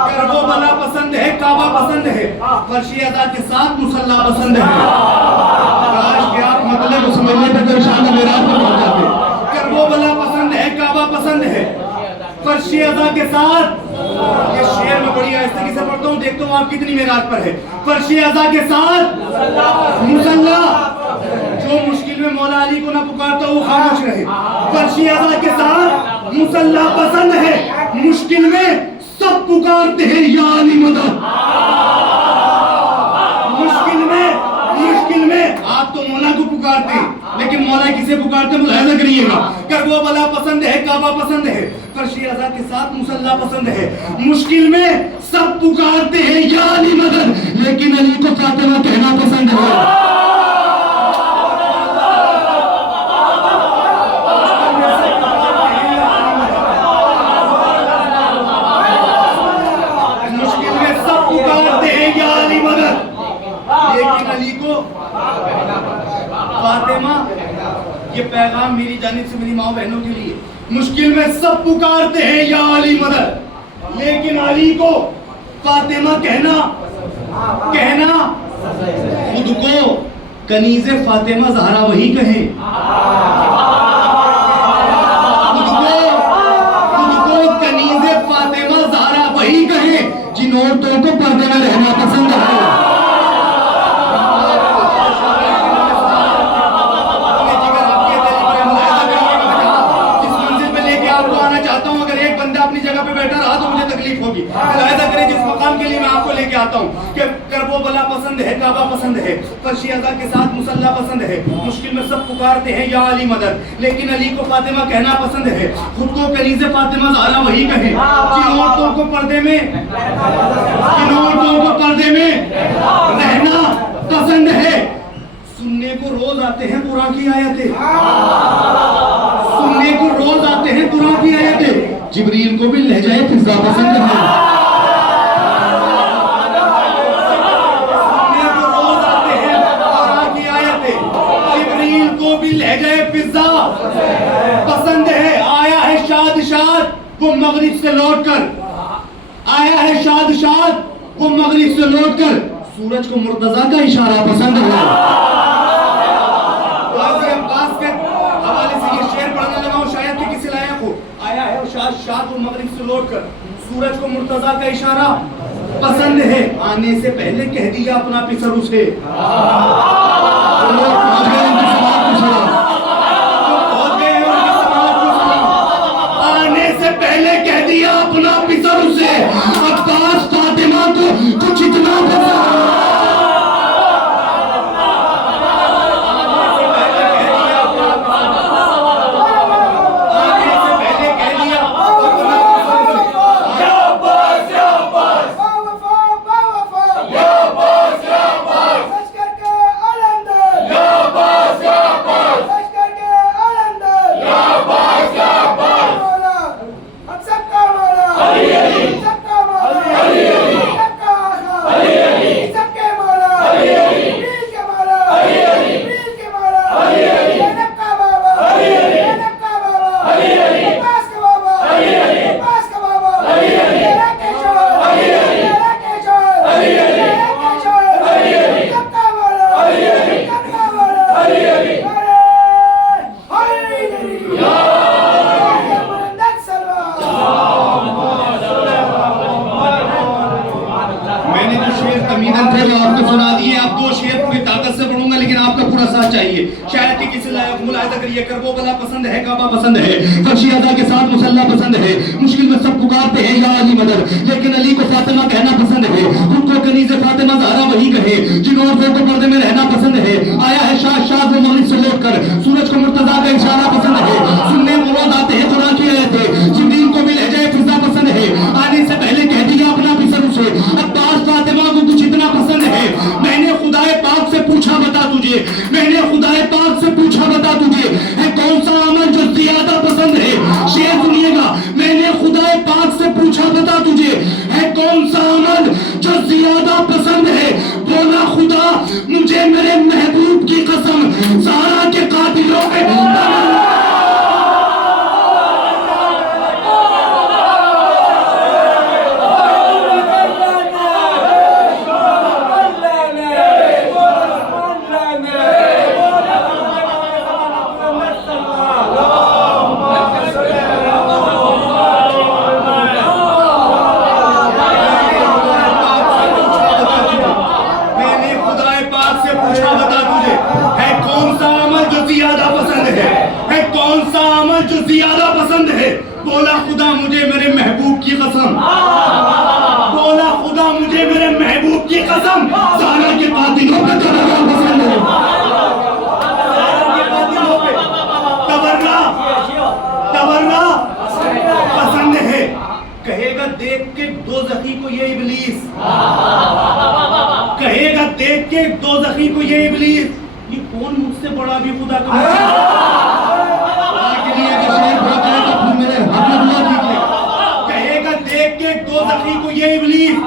करबो बला पसंद है, काबा पसंद है, फर्शी अदा के साथ मुसल्ला पसंद है। काश कि आप मतलब को समझने पर तो शान मेराज पर पहुंच जाते। करबो बला पसंद है, काबा पसंद है, फर्शी अदा के साथ। ये शेर में बड़ी आहिस्ते से पढ़ता हूँ, देखता हूँ आप कितनी मेराज पर है। फर्शी अदा के साथ मुसल्ला, जो मुश्किल में मौला अली को ना पुकारता वो खामोश रहे। फर्शी अज़ा के साथ मुसल्ला पसंद है, मुश्किल में सब पुकारते हैं या अली मदद। मुश्किल में आप तो मौला को पुकारते हैं, लेकिन मौला किसे पुकारते हैं मुलाहिजा करिएगा। करबो बला पसंद है, काबा पसंद है, फर्शी अज़ा के साथ मुसल्ला पसंद है, मुश्किल में सब पुकारते हैं या अली मदद, लेकिन अली को फातिमा कहना पसंद है। लेकिन अली को फातिमा, ये पैगाम मेरी जानिब से मेरी माँ बहनों के लिए, मुश्किल में सब पुकारते हैं या अली मदद, लेकिन अली को फातिमा कहना खुद को कनीज़े फातिमा ज़हरा वही कहें। खुद को कनीज़े फातिमा ज़हरा वही कहें जिन औरतों को पर्दे में रहना पसंद है। अपनी जगह पे बैठा रहा तो मुझे तकलीफ होगी। मुलाहिजा करें जिस मकाम के लिए मैं आपको लेके आता हूँ कि करबो बला पसंद है, काबा पसंद है, फर्शी अज़ा के साथ मुसल्ला पसंद है, मुश्किल में सब पुकारते हैं या अली मदद, लेकिन अली को फातिमा कहना पसंद है। खुद को कनीज़े फातिमा ज़हरा वही कहें जिन औरतों को पर्दे में रहना पसंद है। सुनने को रोज आते हैं कुरान की आयतें, सुनने को रोज आते हैं कुरान की आयतें। जिब्रील को भी लहजाए फिज़ा पसंद है, सुनने को रोज आते हैं कुरान की आयतें। जिब्रील को भी लहजाए फिज़ा पसंद है। आया है शाद शाद वो मगरिब से लौटकर, आया है शाद शाद वो मगरिब से लौटकर, सूरज को मुर्तजा का इशारा पसंद है। हवाले से ये शेर पढ़ने लगा हूं, शायद कि किसी लायक हो। आया है शाद शाद वो मगरिब से लौटकर, सूरज को मुर्तजा का इशारा पसंद है, आने से पहले कह दिया अपना पिसर उसे। आने से पहले कह दिया अपना पिसर उसे, अब्बास फातिमा को कुछ इतना आपको सुना दिए। आप दो शेर पूरी ताकत से पढ़ूंगा, लेकिन आपका पूरा साथ चाहिए। शायद कि किसी लायक मुलाहिजा करिए, करबो बला पसंद है, काबा पसंद है, फर्शी अदा के साथ मुसल्ला पसंद है, मुश्किल में सब पुकारते हैं या अली मदद, लेकिन अली को फातिमा कहना पसंद है, खुद को कनीज़े फातिमा ज़हरा वही कहे, जिन्होंने फोटो पर्दे में रहना पसंद है, आया है शाद वो मौलिद से लौट कर, सूरज को मुर्तजा का इशारा पसंद है, सुनने मुराद आते हैं कुरान की आयतें, जिब्रील को भी लहजा फिजा पसंद है, आने से पहले कह दिया अपना पिसर उसे, अब्बास फातिमा को कुछ इतना पसंद है। मैंने खुदाए पाक से पूछा बता तुझे, मैंने खुदाए पाक से पूछा बता तुझे, है कौन सा अमल जो ज्यादा पसंद है। शेर सुनिएगा, मैंने खुदाए पाक से पूछा बता तुझे, है कौन सा अमल जो ज्यादा पसंद है। बोला खुदा मुझे मेरे महबूब की कसम, ज़हरा के कातिलों पे जो ज्यादा पसंद है। बोला खुदा मुझे मेरे महबूब की कसम, बोला खुदा मुझे मेरे महबूब की कसम, ज़हरा के कातिलों पे तबर्रा पसंद है, ज़हरा के कातिलों पे तबर्रा तबर्रा पसंद है। कहेगा देख के दोज़खी को ये इब्लीस, कहेगा देख के दोज़खी को ये इब्लीस, ये कौन मुझसे बड़ा भी खुदा का कहेगा देख के दोज़खी को ये इब्लीस,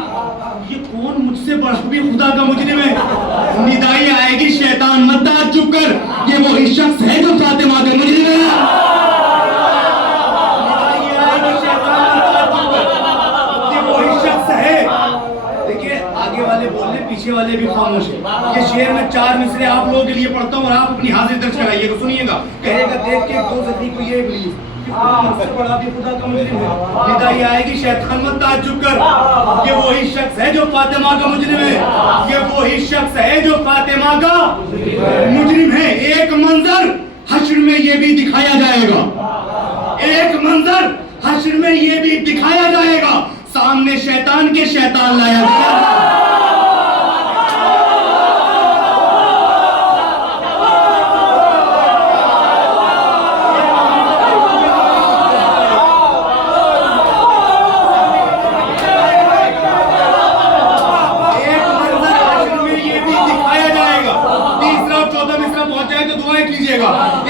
ये कौन मुझसे बड़ा भी खुदा का मुजरिम है। निदाई आएगी शैतान मत चुप कर, ये वही शख्स है जो फातिमा का मुजरिम है। निदाई आएगी शैतान मत चुप कर, ये वही शख्स है। देखिए आगे वाले बोल रहे, पीछे वाले भी खामोश है। ये शेर में 4 मिसरे आप लोगों के लिए पढ़ता हूँ और आप अपनी हाजिर दर्ज कराइएगा, सुनिएगा। कहेगा देख के दोज़खी को ये इब्लीस, बड़ा भी खुदा का मुजरिम है। निदाई आएगी शैतान मत ताज्जुब कर, ये वही शख्स है जो फातिमा का मुजरिम है, ये वही शख्स है जो फातिमा का मुजरिम है। एक मंजर हश्र में ये भी दिखाया जाएगा, एक मंजर हश्र में ये भी दिखाया जाएगा, सामने शैतान के शैतान लाया गया।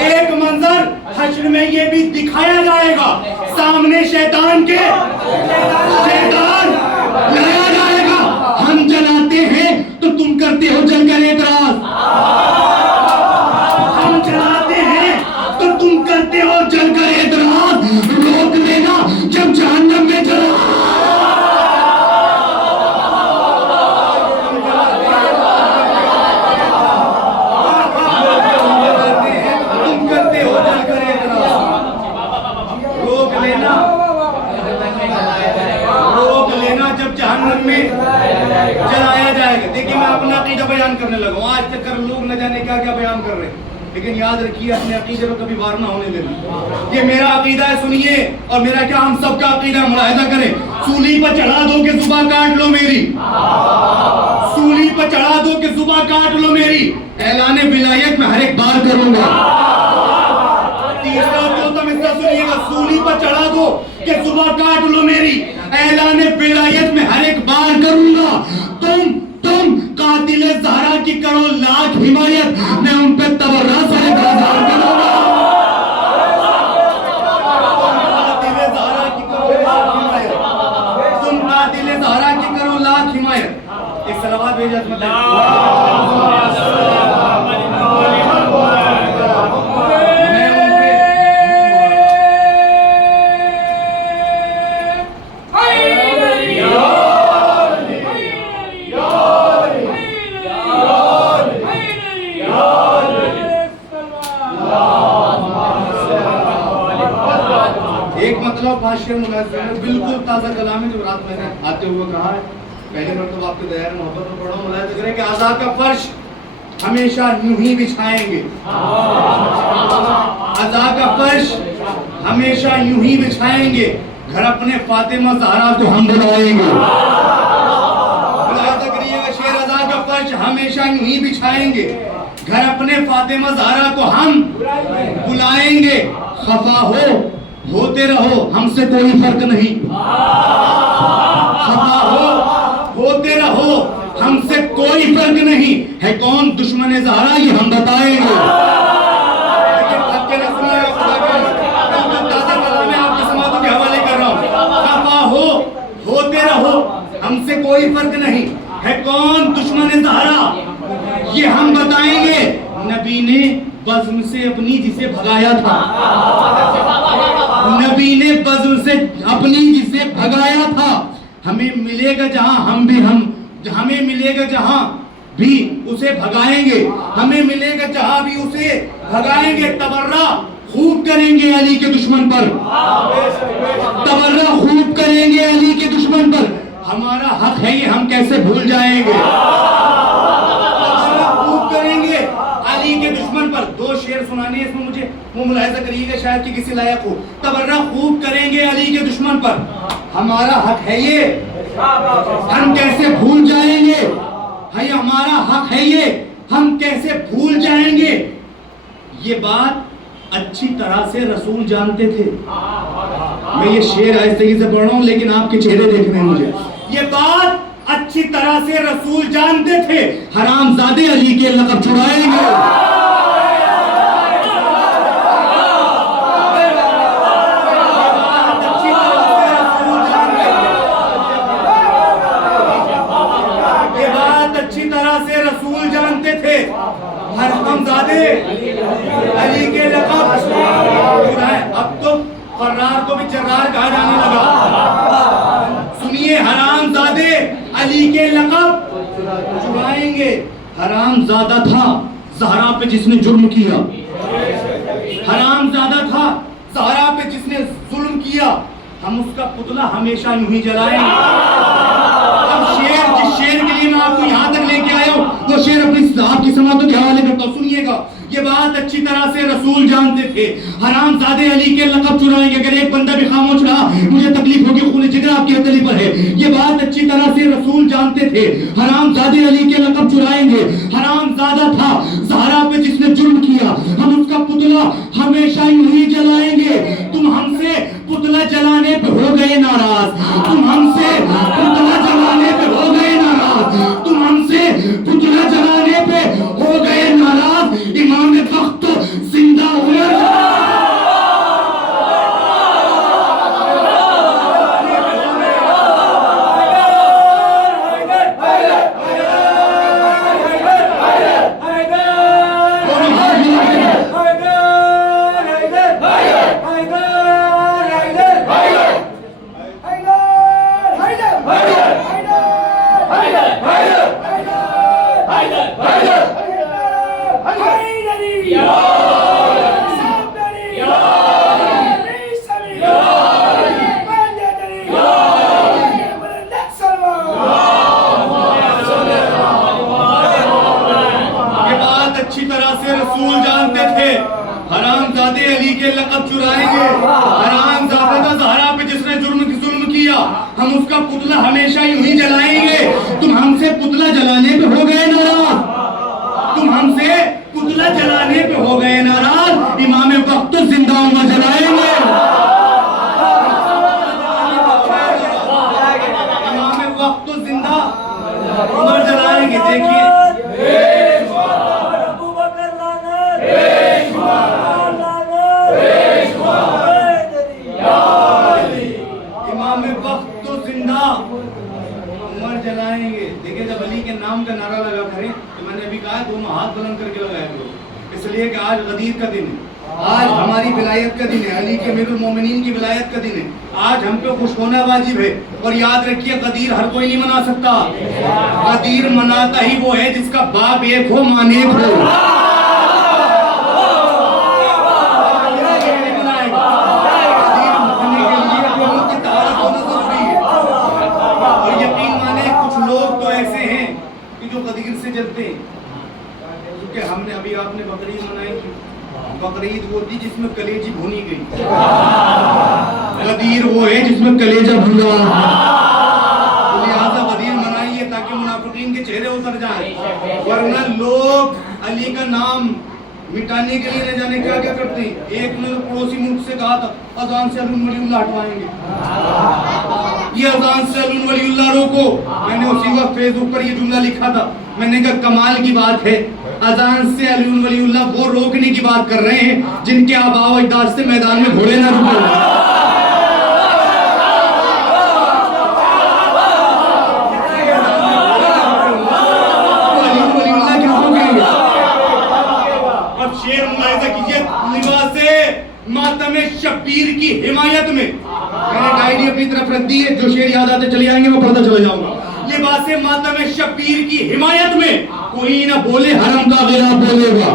एक मंजर हश्र में ये भी दिखाया जाएगा, सामने शैतान के शैतान लाया जाएगा। हम जलाते हैं तो तुम करते हो जलकर एतराज, हम जलाते हैं तो तुम करते हो जलकर एतराज, रोक लेना जब जहन्नम में जला। जब जहन्नम में जलाया जाएगा। देखिए मैं अपना अकीदा बयान करने लगा हूँ। आज तक लोग न जाने क्या क्या बयान कर रहे हैं, लेकिन याद रखिए अपने अकीदे को कभी वार ना होने देना। ये मेरा अकीदा है, सुनिए, और मेरा क्या हम सबका अकीदा है, मुलाहिजा करें। सूली पर चढ़ा दो कि जुबान काट लो मेरी, सूली पर चढ़ा दो कि जुबान काट लो मेरी, ऐलान विलायत में हर एक बार करूंगा। तीसरा चौथा मिसरा सुनिएगा, सूली पर चढ़ा दो कि जुबान काट लो मेरी, ऐलान विलायत में हर एक बार करूंगा। तुम कातिले ज़हरा की करो लाख हिमायत, मैं उन पे तबर्रा से बाजार करूंगा। कातिले ज़हरा की करो लाख हिमायत, तुम कातिले ज़हरा की करो लाख हिमायत। एक सलावत भेजा बिल्कुल ताज़ा कलाम है जो रात मैंने आते हुए कहा है। पहले मरतबा आपके दया मोहब्बत में पढ़ा, मुलाहिजा करें कि आज़ाद का फर्श हमेशा यूं ही बिछाएंगे, आज़ाद का फर्श हमेशा यूं ही बिछाएंगे, घर अपने फातिमा ज़हरा को हम बुलाएंगे। मुलाहिजा करिएगा, शेर आज़ाद का फर्श हमेशा यूं ही बिछाएंगे, घर अपने फातिमा ज़हरा को हम बुलाएंगे। खफा होते रहो, हमसे कोई फर्क नहीं, खफा होते रहो, हमसे कोई फर्क नहीं, है कौन दुश्मन ज़हरा ये हम बताएंगे। ताज़ा कलाम में आपके समातों के हवाले कर रहा हूँ। खफा होते रहो, हमसे कोई फर्क नहीं, है कौन दुश्मन ज़हरा ये हम बताएंगे। नबी ने बज़्म से अपनी जिसे भगाया था, नबी ने बज़्म से अपनी जिसे भगाया था, हमें मिलेगा जहां हमें मिलेगा जहां भी उसे भगाएंगे, हमें मिलेगा जहां भी उसे भगाएंगे। तबर्रा खूब करेंगे अली के दुश्मन पर, तबर्रा खूब करेंगे अली के दुश्मन पर, हमारा हक है ये हम कैसे भूल जाएंगे। तबर्रा खूब करेंगे अली के दुश्मन पर। दो शेर सुनाने इसमें मुझे वो मुलाहिजा करिएगा शायद कि किसी लायक हो। तबर्रा खूब करेंगे अली के दुश्मन पर, हमारा हक है ये हम कैसे भूल जाएंगे, है हमारा हक है ये हम कैसे भूल जाएंगे। ये बात अच्छी तरह से रसूल जानते थे। मैं ये शेर आहिस्ते से पढ़ रहा हूं लेकिन आपके चेहरे देखने मुझे। ये बात अच्छी तरह से रसूल जानते थे, हरामजादे अली के लक़ब छुड़ाएंगे। अली के लक़ब अब तो फर्रार को भी जर्रार कहा जाने लगा। सुनिए, हरामजादे अली के लक़ब छुड़ाएंगे। हरामजादा था ज़हरा पे जिसने जुर्म किया, हरामजादा था ज़हरा पे जिसने जुल्म किया, हम उसका पुतला हमेशा यूं ही जलाएंगे। अब जिस शेर के लिए मैं आपको यहाँ तक लेके आया हूँ वो शेर अपनी आपकी समातों के हवाले करता हूँ, सुनिएगा। ये बात अच्छी तरह से रसूल जानते थे, हरामजादे अली के लक़ब चुराएंगे। अगर एक बंदा भी खामोश रहा मुझे तकलीफ होगी, खून जिगर आपकी हथेली पर है। ये बात अच्छी तरह से रसूल जानते थे, हरामजादे अली के लक़ब चुराएंगे। हरामजादा था ज़हरा पे जिसने जुल्म किया, हम उसका पुतला हमेशा यूं ही जलाएंगे। तुम हमसे पुतला जलाने पे हो गए नाराज, तुम हमसे पुतला जलाने पे हो गए नाराज, तुम हमसे पुतला जलाने पे हो गए नाराज। इमाम वक्त तो जिंदा हुए। Haydi! हमेशा यूं ही जलाएंगे। तुम हमसे पुतला जलाने पे हो गए नाराज, तुम हमसे पुतला जलाने पे हो गए नाराज, इमाम वक्त तो जिंदा उमर जलाएंगे, इमाम वक्त तो जिंदा उमर जलाएंगे। देखिए इमाम वक्त तो जिंदा उमर जलाएंगे। देखिए जब अली के नाम का नारा लगा करें तो मैंने अभी कहा दोनों हाथ बुलंद करके लगाया करो, इसलिए कि आज गदीर का दिन है, आज हमारी विलायत का दिन है, अली के अमीरुल मोमिनीन की विलायत का दिन है। आज हम पे खुश होना वाजिब है। और याद रखिए गदीर हर कोई नहीं मना सकता, गदीर मनाता ही वो है जिसका बाप एक हो मां एक हो। और यकीन माने कुछ लोग तो ऐसे हैं कि जो गदीर से जलते हैं, क्योंकि हमने अभी आपने बकरीद मनाई, बकरीद वो थी जिसमें कलेजी भुनी गई, गदीर वो है जिसमें कलेजा भुना। तो लिहाजा गदीर मनाइए ताकि मुनाफिकीन के चेहरे उतर जाएं, वरना लोग अली का नाम मिटाने के लिए न जाने क्या क्या करते हैं। एक ने पड़ोसी मुल्क से कहा था अजान से अली वलीउल्लाह हटवाएंगे, ये अजान से अली वलीउल्लाह रोको। मैंने उसी वक्त फेसबुक पर ये जुमला लिखा था, मैंने कहा कमाल की बात है, अजान से अली वलीउल्लाह वो रोकने की बात कर रहे हैं जिनके आबा व अजदाद से मैदान में घोड़े ना रुके। शेर मुलाहिजा कीजिए, लिबासे मातम शब्बीर की हिमायत में, मैंने डायरी अपनी तरफ रख दी है, जो शेर याद आते चले आएंगे मैं पढ़ता चला जाऊंगा। लिबासे मातम शब्बीर की हिमायत में कोई ना बोले हरम का गिलाफ बोलेगा।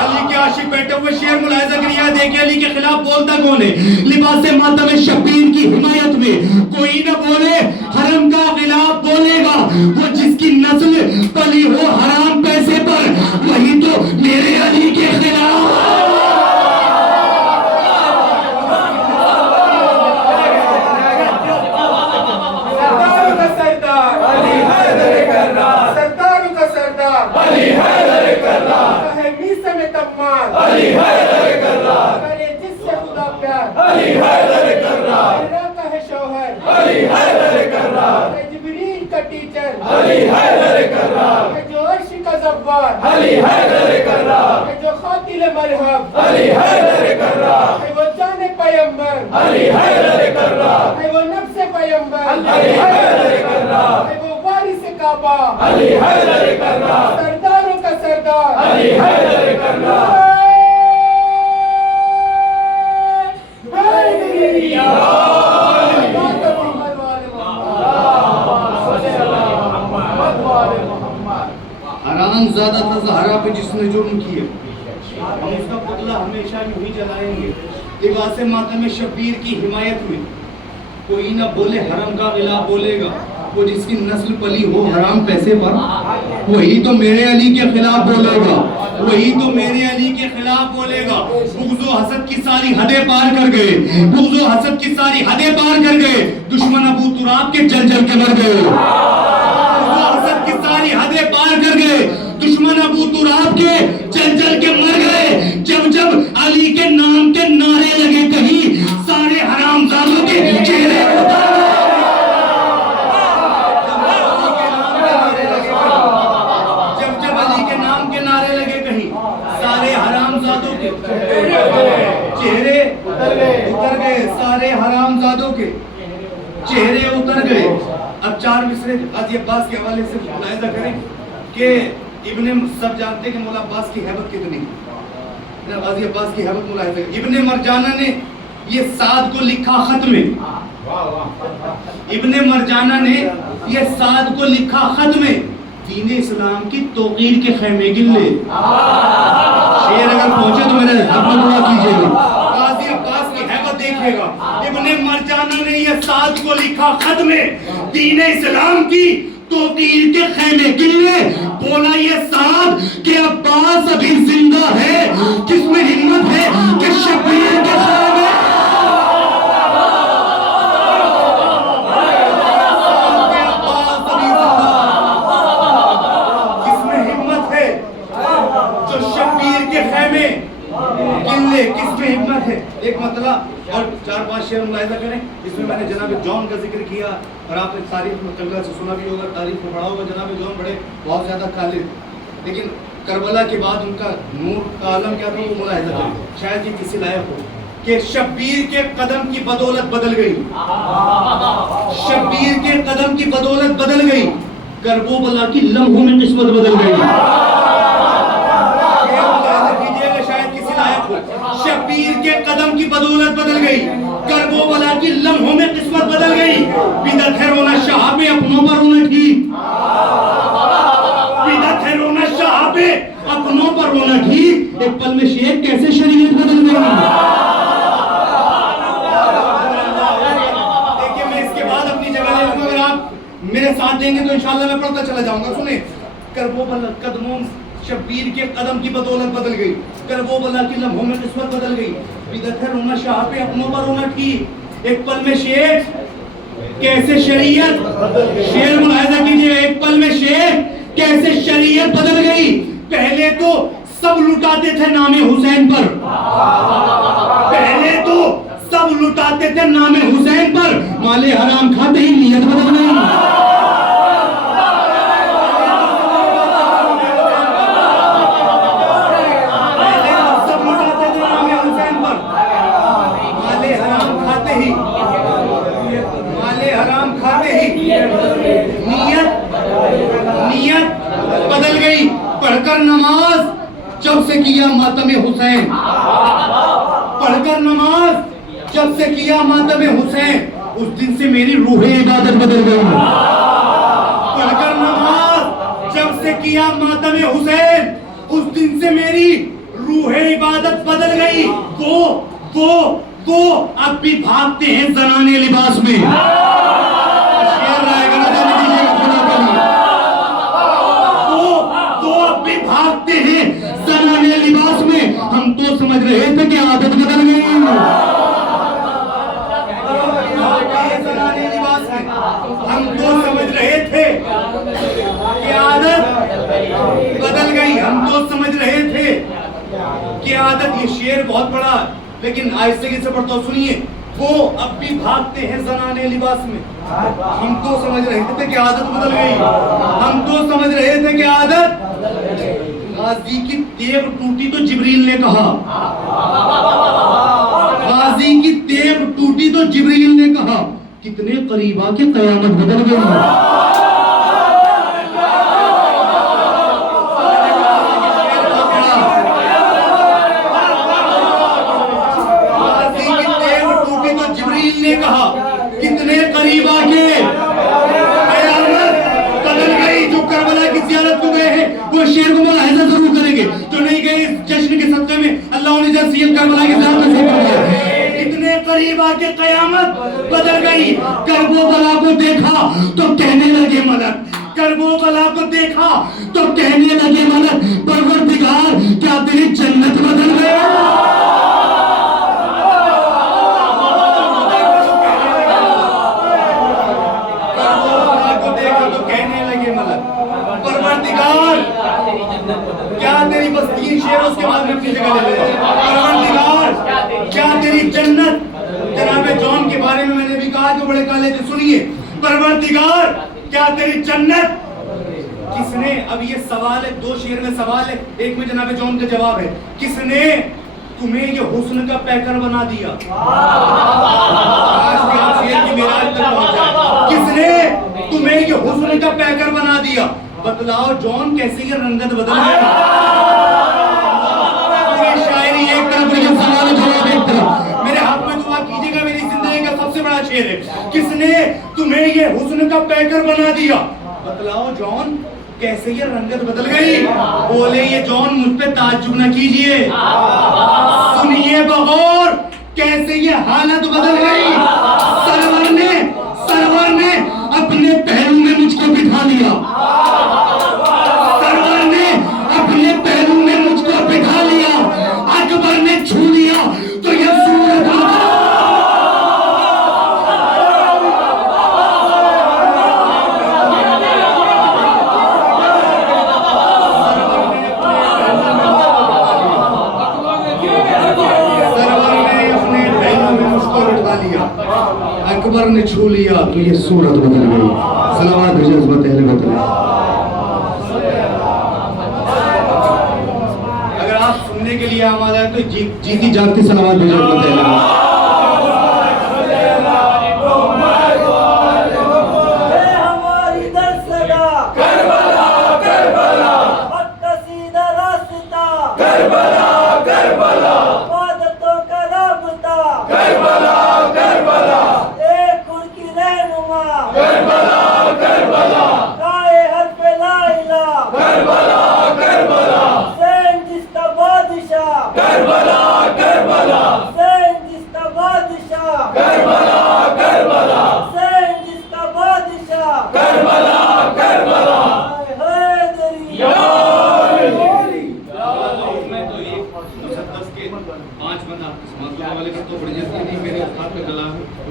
अली के आशिक बैठे हुए शेर मुलाहिजा करिए, देखिए अली के खिलाफ बोलता कौन है। लिबासे मातम शब्बीर की हिमायत में कोई ना बोले हरम का गिलाफ बोलेगा, वो जिसकी नस्ल पली हो हराम पैसे पर, वही तो मेरे अली के खिलाफ। अली हैदर कर्रार, जो खातिल मरहब अली हैदर कर्रार, वो जाने पैगंबर अली हैदर कर्रार, वो नफ्स पैगंबर अली हैदर कर्रार, वो वारिस काबा अली हैदर कर्रार, सरदारों का सरदार अली हैदर कर्रार। हरामज़ादा था ज़हरा पे जिसने जुर्म किया, हम उसका पुतला हमेशा यूं ही जलाएंगे। लिबासे मातम शब्बीर की हिमायत में कोई ना बोले हरम का गिलाफ बोलेगा, वो जिसकी नस्ल पली हो हराम पैसे पर, वही तो मेरे अली के खिलाफ बोलेगा, वही तो मेरे अली के खिलाफ बोलेगा। बुग़्ज़ो हसद की सारी हदें पार कर गए, बुग़्ज़ो हसद की सारी हदें पार कर गए, दुश्मन अबू तुराब के जल जल के मर गए। बुग़्ज़ो हसद की सारी हदें पार कर गए, दुश्मन अबू तुराब के जल जल के मर गए। जब जब अली के नाम के नारे लगे कहीं, सारे हरामजादों के चेहरे उतर गए। जब जब अली के नाम के नारे लगे कहीं, सारे हरामजादों के चेहरे उतर गए, सारे हरामजादों के चेहरे उतर गए। अब चार मिसरे गाजी अब्बास के हवाले से मुलाहिजा करें कि इब्ने सब जानते हैं कि मौला अब्बास की हैबत कितनी है। गाजी अब्बास की हैबत मुलाहिजा करें। इब्ने मरजाना ने ये साद को लिखा खत में, इब्ने मरजाना ने ये साद को लिखा खत में दीन इस्लाम की तौकीर के खैमे गिल्ले। शेर अगर पहुंचे तो मेरे रहमत दुआ कीजिएगा। गाजी अब्बास की हैबत देखिएगा। इब्ने मरजाना ने ये साद को लिखा खत में दीन इस्लाम की तौकीर के खैमे गिल्ले। बोला ये साद कि अब्बास अभी जिंदा है, किसमें हिम्मत है कि शब्बीर के खैमे शेर मुलाहिजा करें, इसमें मैंने जनाब जॉन का जिक्र किया और आपने तारीफ में कलगा से सुना भी होगा, तारीफ में पढ़ा होगा। जनाब जॉन बड़े बहुत ज़्यादा कालिद, लेकिन करबला के बाद उनका नूर का आलम क्या था वो मुलाहिजा करें, शायद ये किसी लायक हो कि शब्बीर के कदम की बदौलत बदल गई, शब्बीर के कदम की बदौलत बदल गई, करबला की लम्हों में किस्मत बदल गई। शब्बीर के कदम की बदौलत बदल गई, करबला की लम्हों में किस्मत बदल गई। बिदत है रोना शाह पे अपनों पर रोना ठीक, बिदत है रोना शाह पे अपनों पर रोना ठीक, एक पल में शेख कैसे शरीयत बदल गई। देखिए मैं इसके बाद अपनी जगह ले लूंगा, अगर आप मेरे साथ देंगे तो इंशाल्लाह मैं पढ़ता चला जाऊंगा। सुने, करबला कदमों शब्बीर के कदम की बदौलत बदल गई, करबला की लम्हों में किस्मत बदल गई। बिदत है रोना शाह पे अपनों पर रोना ठीक, एक पल में शेख कैसे शरीयत, शेर मुलाहिजा कीजिए, एक पल में शेख कैसे शरीयत बदल गई। पहले तो सब लुटाते थे नामे हुसैन पर, पहले तो सब लुटाते थे नामे हुसैन पर, माले हराम खाते ही नियत बदल गई। बदल गई। पढ़कर नमाज जब से किया मातम हुसैन, पढ़कर नमाज जब से किया मातम हुसैन, उस दिन से मेरी रूह इबादत बदल गई। पढ़कर नमाज जब से किया मातम हुसैन, उस दिन से मेरी रूह इबादत बदल गई। वो अब भी भागते हैं जनाने लिबास में। भागते हैं जनाने लिबास में। हम तो समझ रहे थे कि आदत बदल गई, जनाने लिबास में हम तो समझ रहे थे कि आदत बदल गई, हम तो समझ रहे थे कि आदत। ये शेर बहुत बड़ा, लेकिन आहिस्ते से पढ़ता हूं, सुनिए। वो अब भी भागते हैं जनाने लिबास में, हम तो समझ रहे थे कि आदत बदल गई, हम तो समझ रहे थे कि आदत। गाजी की तेव टूटी तो जिब्रील ने कहा, गाजी की तेव टूटी तो जिब्रील ने कहा, कितने करीब आके कयामत बदल गई। गाजी की तेव टूटी तो जिब्रील ने कहा, कितने करीब आके जो करबला की ज़ियारत को गए हैं वो शेर को मुलाहिजा जरूर करेंगे, जो नहीं गए इस जश्न के सदक़े में अल्लाह उन्हें जज़ील करबला की ज़ियारत नसीब फरमाए। इतने करीब आके क़यामत बदल गई। करबला को देखा तो कहने लगे मलक, करबला को देखा तो कहने लगे मलक, परवरदिगार क्या तेरी जन्नत बदल गई। क्या तेरी बस 3 शेर उसके बाद में अपनी जगह ले ले। परवरदिगार क्या तेरी जन्नत, जनाब जॉन के बारे में मैंने भी कहा जो बड़े काले थे, सुनिए। परवरदिगार क्या तेरी जन्नत, किसने, अब ये सवाल है, 2 शेर में सवाल है, एक में जनाब जॉन का जवाब है, किसने तुम्हें ये हुस्न का पैकर बना दिया। आज भी आप शेर की मेराज तक पहुंच जाए। किसने तुम्हें ये हुस्न का पैकर बना दिया, बतलाओ जॉन कैसे ये रंगत बदल गई। पूरी शायरी एक तरफ, लेकिन सवाल जवाब एक तरफ। मेरे हाथ में दुआ कीजिएगा, मेरी जिंदगी का सबसे बड़ा शेर है। किसने तुम्हें ये हुस्न का पैकर बना दिया, बतलाओ जॉन कैसे ये रंगत बदल गई। बोले ये जॉन मुझ पे ताज्जुब न कीजिए, सुनिए बगौर कैसे ये हालत बदल गई। सरवर ने अपने पहलू में मुझको बिठा लिया, सरवर ने अपने पहलू में मुझको बिठा लिया, अकबर ने छू लिया तो ये सूरत सरवर ने अपने पहलू में मुझको बिठा लिया, लिया तो ये सूरत बदल गई। सलावत भेजे हज़रत अहले बदल। अगर आप सुनने के लिए आमादा है तो जीती जागती सलावत भेजे हज़रत अहले बदल।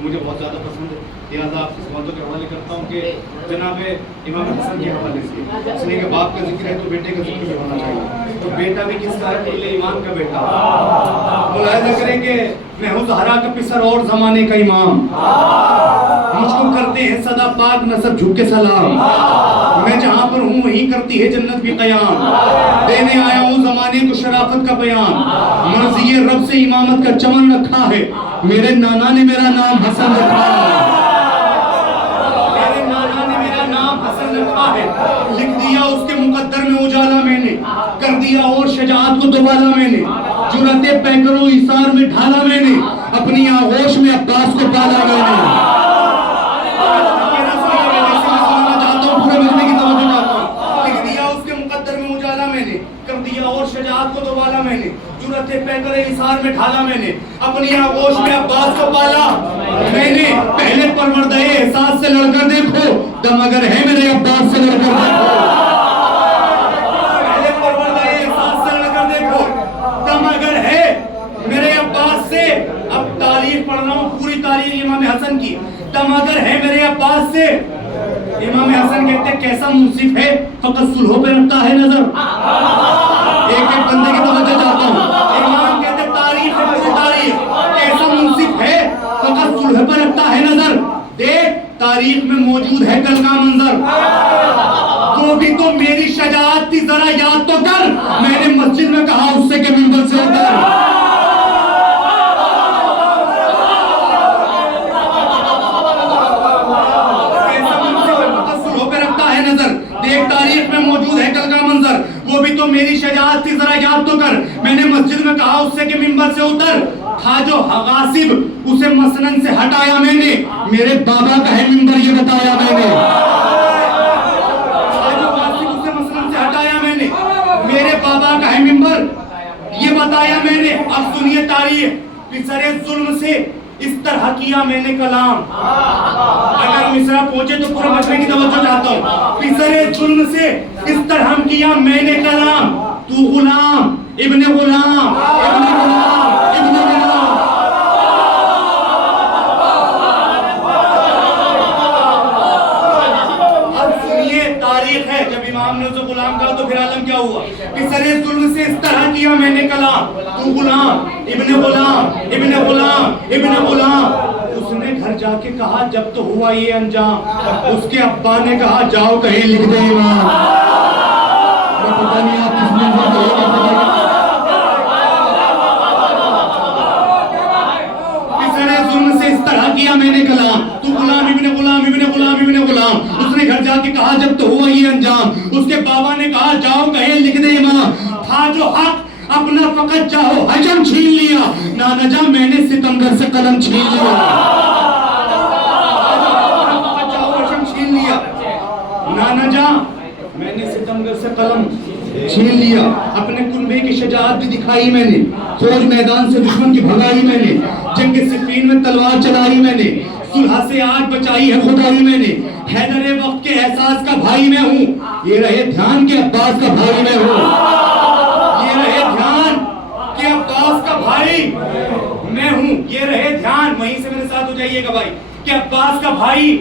मुझे बहुत ज़्यादा पसंद है, लिहाजा आपकी समातों के हवाले करता हूँ कि जनाब इमाम हसन के हवाले से इसलिए कि बाप का जिक्र है तो बेटे का जिक्र भी होना चाहिए। तो बेटा भी किसका है? कुल्ले ईमान का बेटा। मुलाहिजा करें कि मैं हूँ ज़हरा का पिसर और ज़माने का इमाम, मुझको करते हैं सदा पाक नसब झुक के सलाम। मैं जहाँ पर हूँ वहीं करती है जन्नत भी क़याम। देने आया हूँ ज़माने को शराफत का बयान, मर्ज़ी रब से इमामत का चमन रखा है, मेरे नाना ने मेरा नाम हसन रखा है। मेरे नाना ने मेरा नाम हसन रखा है, लिख दिया उसके मुकद्दर में उजाला मैंने, कर दिया और शजाअत को दोबारा मैंने, जुरते पैकरों इसार में ढाला मैंने, अपनी आगोश में अब्बास को पाला मैंने। को दोबारा मैंने, जुरते पैकरे इसार में ढाला मैंने, अपनी आगोश में अब्बास को पाला मैंने। पहले परवरदे एहसास से लड़कर देखो, दम अगर है मेरे अब्बास से लड़कर देखो। पहले परवरदे एहसास से लड़कर देखो, दम अगर है मेरे अब्बास से। अब तारीख पढ़ रहा हूँ पूरी तारीख इमाम हसन की, दम अगर है मेरे अब्बास से। इमाम हसन कहते कैसा मुंसिफ है, फकत सुल्हों पे रखता है नजर। एक एक बंदे की तवज्जो चाहता हूँ। इमाम कहते तारीख है पूरी तारीख, कैसा मुंसिफ है, फकत सुल्ह पर रखता है नजर। देख तारीख में मौजूद है कल का मंजर, वो भी तो मेरी शजाअत थी जरा याद तो कर, मैंने मस्जिद में कहा उससे के मिंबर से उतर। देख तारीख में मौजूद है कल का मंजर, वो भी तो मेरी शजाअत थी जरा याद तो कर, मैंने मस्जिद में कहा उससे के मिंबर से उतर। था जो गासिब उसे मसनन से हटाया मैंने, मेरे बाबा का है मिंबर ये बताया मैंने। था जो गासिब उसे मसनन से हटाया मैंने, मेरे बाबा का है मिंबर ये बताया मैंने। अब सुनिए तारीख, पिसरे जुल्म से इस तरह किया मैंने कलाम। अगर मिसरा पहुंचे तो पूरा मसले की तवज्जो चाहता हूँ। पिसरे जुल्म से इस तरह किया मैंने कलाम, तू गुलाम इब्ने गुलाम इब्ने गुलाम इब्ने गुलाम। अब सुनिए तारीख है, जब इमाम ने उसे गुलाम कहा तो फिर आलम क्या हुआ। पिसरे जुल्म से इस तरह किया मैंने कलाम, तू गुलाम इब्ने गुलाम इब्ने गुलाम इब्ने गुलाम। उसने घर जाके कहा जब तो हुआ ये अंजाम, उसके अब्बा ने कहा जाओ कहीं लिख दे इमाम। पता नहीं आप किसने पिसरे जुल्म से इस तरह किया मैंने कलाम, तू गुलाम इब्ने गुलाम इब्ने गुलाम इब्ने गुलाम। उसने घर जाके कहा जब तो हुआ ये अंजाम, उसके बाबा ने कहा जाओ कहीं लिख दे इमाम। था जो हक अपना फकत चाहो हजम छीन लिया, ना नजा मैंने सितमगर से कलम छीन लिया। हजम छीन लिया, ना नजा मैंने सितमगर से कलम छीन लिया। अपने कुनबे की शजाअत भी दिखाई मैंने, फौज मैदान से दुश्मन की भगाई मैंने, जंग सिफीन में तलवार चलाई मैंने, सुलह से आग बचाई है खुदाई मैंने। हैदर वक्त के एहसास का भाई मैं हूँ, ये रहे ध्यान के अब्बास का भाई मैं हूँ। ये रहे ध्यान कि अब्बास का भाई मैं हूँ, ये रहे ध्यान। वहीं से मेरे साथ हो जाइएगा भाई कि अब्बास का भाई।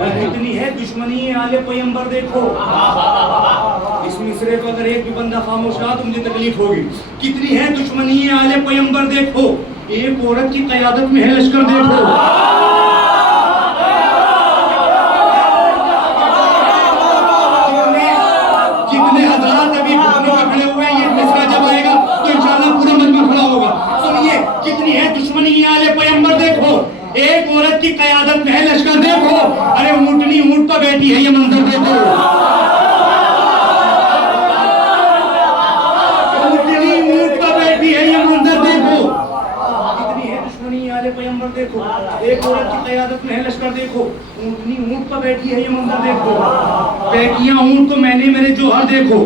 कितनी है दुश्मनी आले पैगंबर देखो। इस मिसरे को अगर एक भी बंदा खामोश रहा तो मुझे तकलीफ होगी। कितनी है दुश्मनी आले पैगंबर देखो, एक औरत की क़यादत में है लश्कर देखो। बैठी है ये मंजर देखो, ऊँटनी ऊँट पर बैठी है ये मंजर देखो, कितनी है दुश्मनी आले पैगंबर देखो, एक औरत की क़यादत में है लश्कर देखो, ऊँटनी ऊँट पर बैठी है ये मंजर देखो, पैकियां ऊँट को मैंने मेरे जोहर देखो,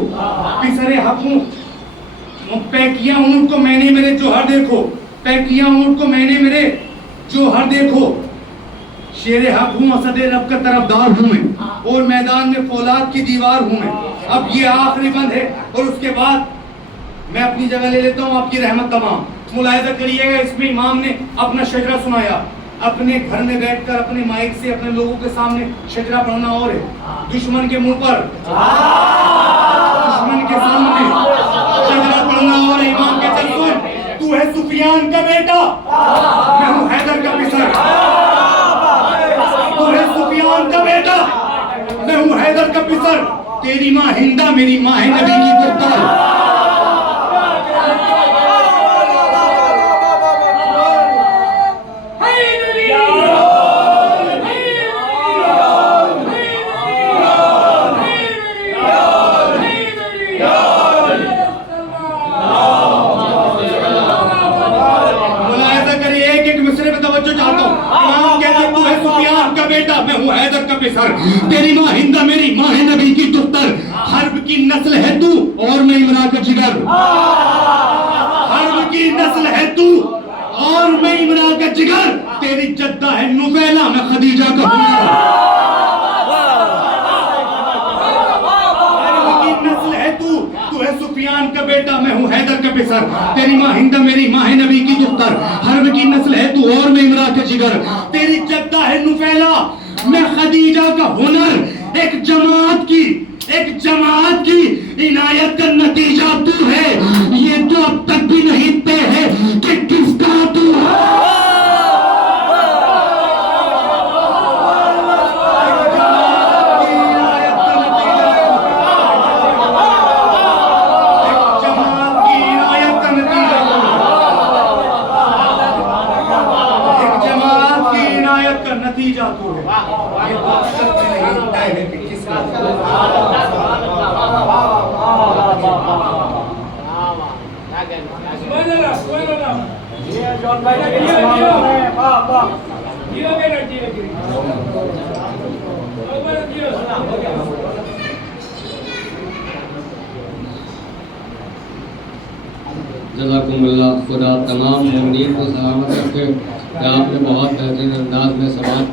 पिसरे हकूं पैकियां ऊँट को मैंने मेरे जोहर देखो, पैकियां ऊँट को मैंने मेरे जोहर देखो, शेरे हक हूँ असदे रब का तरफदार हूँ मैं, और मैदान में फौलाद की दीवार हूँ मैं। अब ये आखिरी बंद है और उसके बाद मैं अपनी जगह ले लेता हूँ, आपकी रहमत तमाम। मुलाहिजा करिएगा, इसमें इमाम ने अपना शजरा सुनाया, अपने घर में बैठकर अपने माइक से अपने लोगों के सामने शजरा पढ़ना और है, दुश्मन के मुंह पर, दुश्मन के सामने शजरा पढ़ना और है। इमाम के चल सुन, तू है सुफियान का बेटा, मैं हूँ हैदर का पिसर, तू है सुफियान का बेटा, मैं हूँ हैदर का पिसर, तेरी माँ हिंदा मेरी माँ है नबी की पुत्र। बेटा मैं हूँ हैदर का पिसर, तेरी माँ हिंदा मेरी माँ है नबी की दुख्तर, हर्ब की नस्ल है तू और मैं इमरान का जिगर, हर्ब की नस्ल है तू और मैं इमरान का जिगर, तेरी जद्दा है नुफैला मैं खदीजा का हुनर, हर्ब की नस्ल है तू, तू है सुफियान का बेटा, मैं हूँ हैदर का पिसर, तेरी माँ हिंदा मेरी माँ है नबी की दुख्तर, हर्ब की नस्ल है तू और मैं इमरान का जिगर, तेरी जद्दा है नुफैला मैं खदीजा का हुनर, एक जमात की इनायत का नतीजा तू है, ये तो अब तक भी नहीं तय है कि किसका तू है। नतीजा तो है, ये तो तक नहीं तय है कि किसका। जज़ाकुमुल्लाह, खुदा तमाम मोमिनीन को सलामत रखे। आपने बहुत बेहतरीन अंदाज में समाज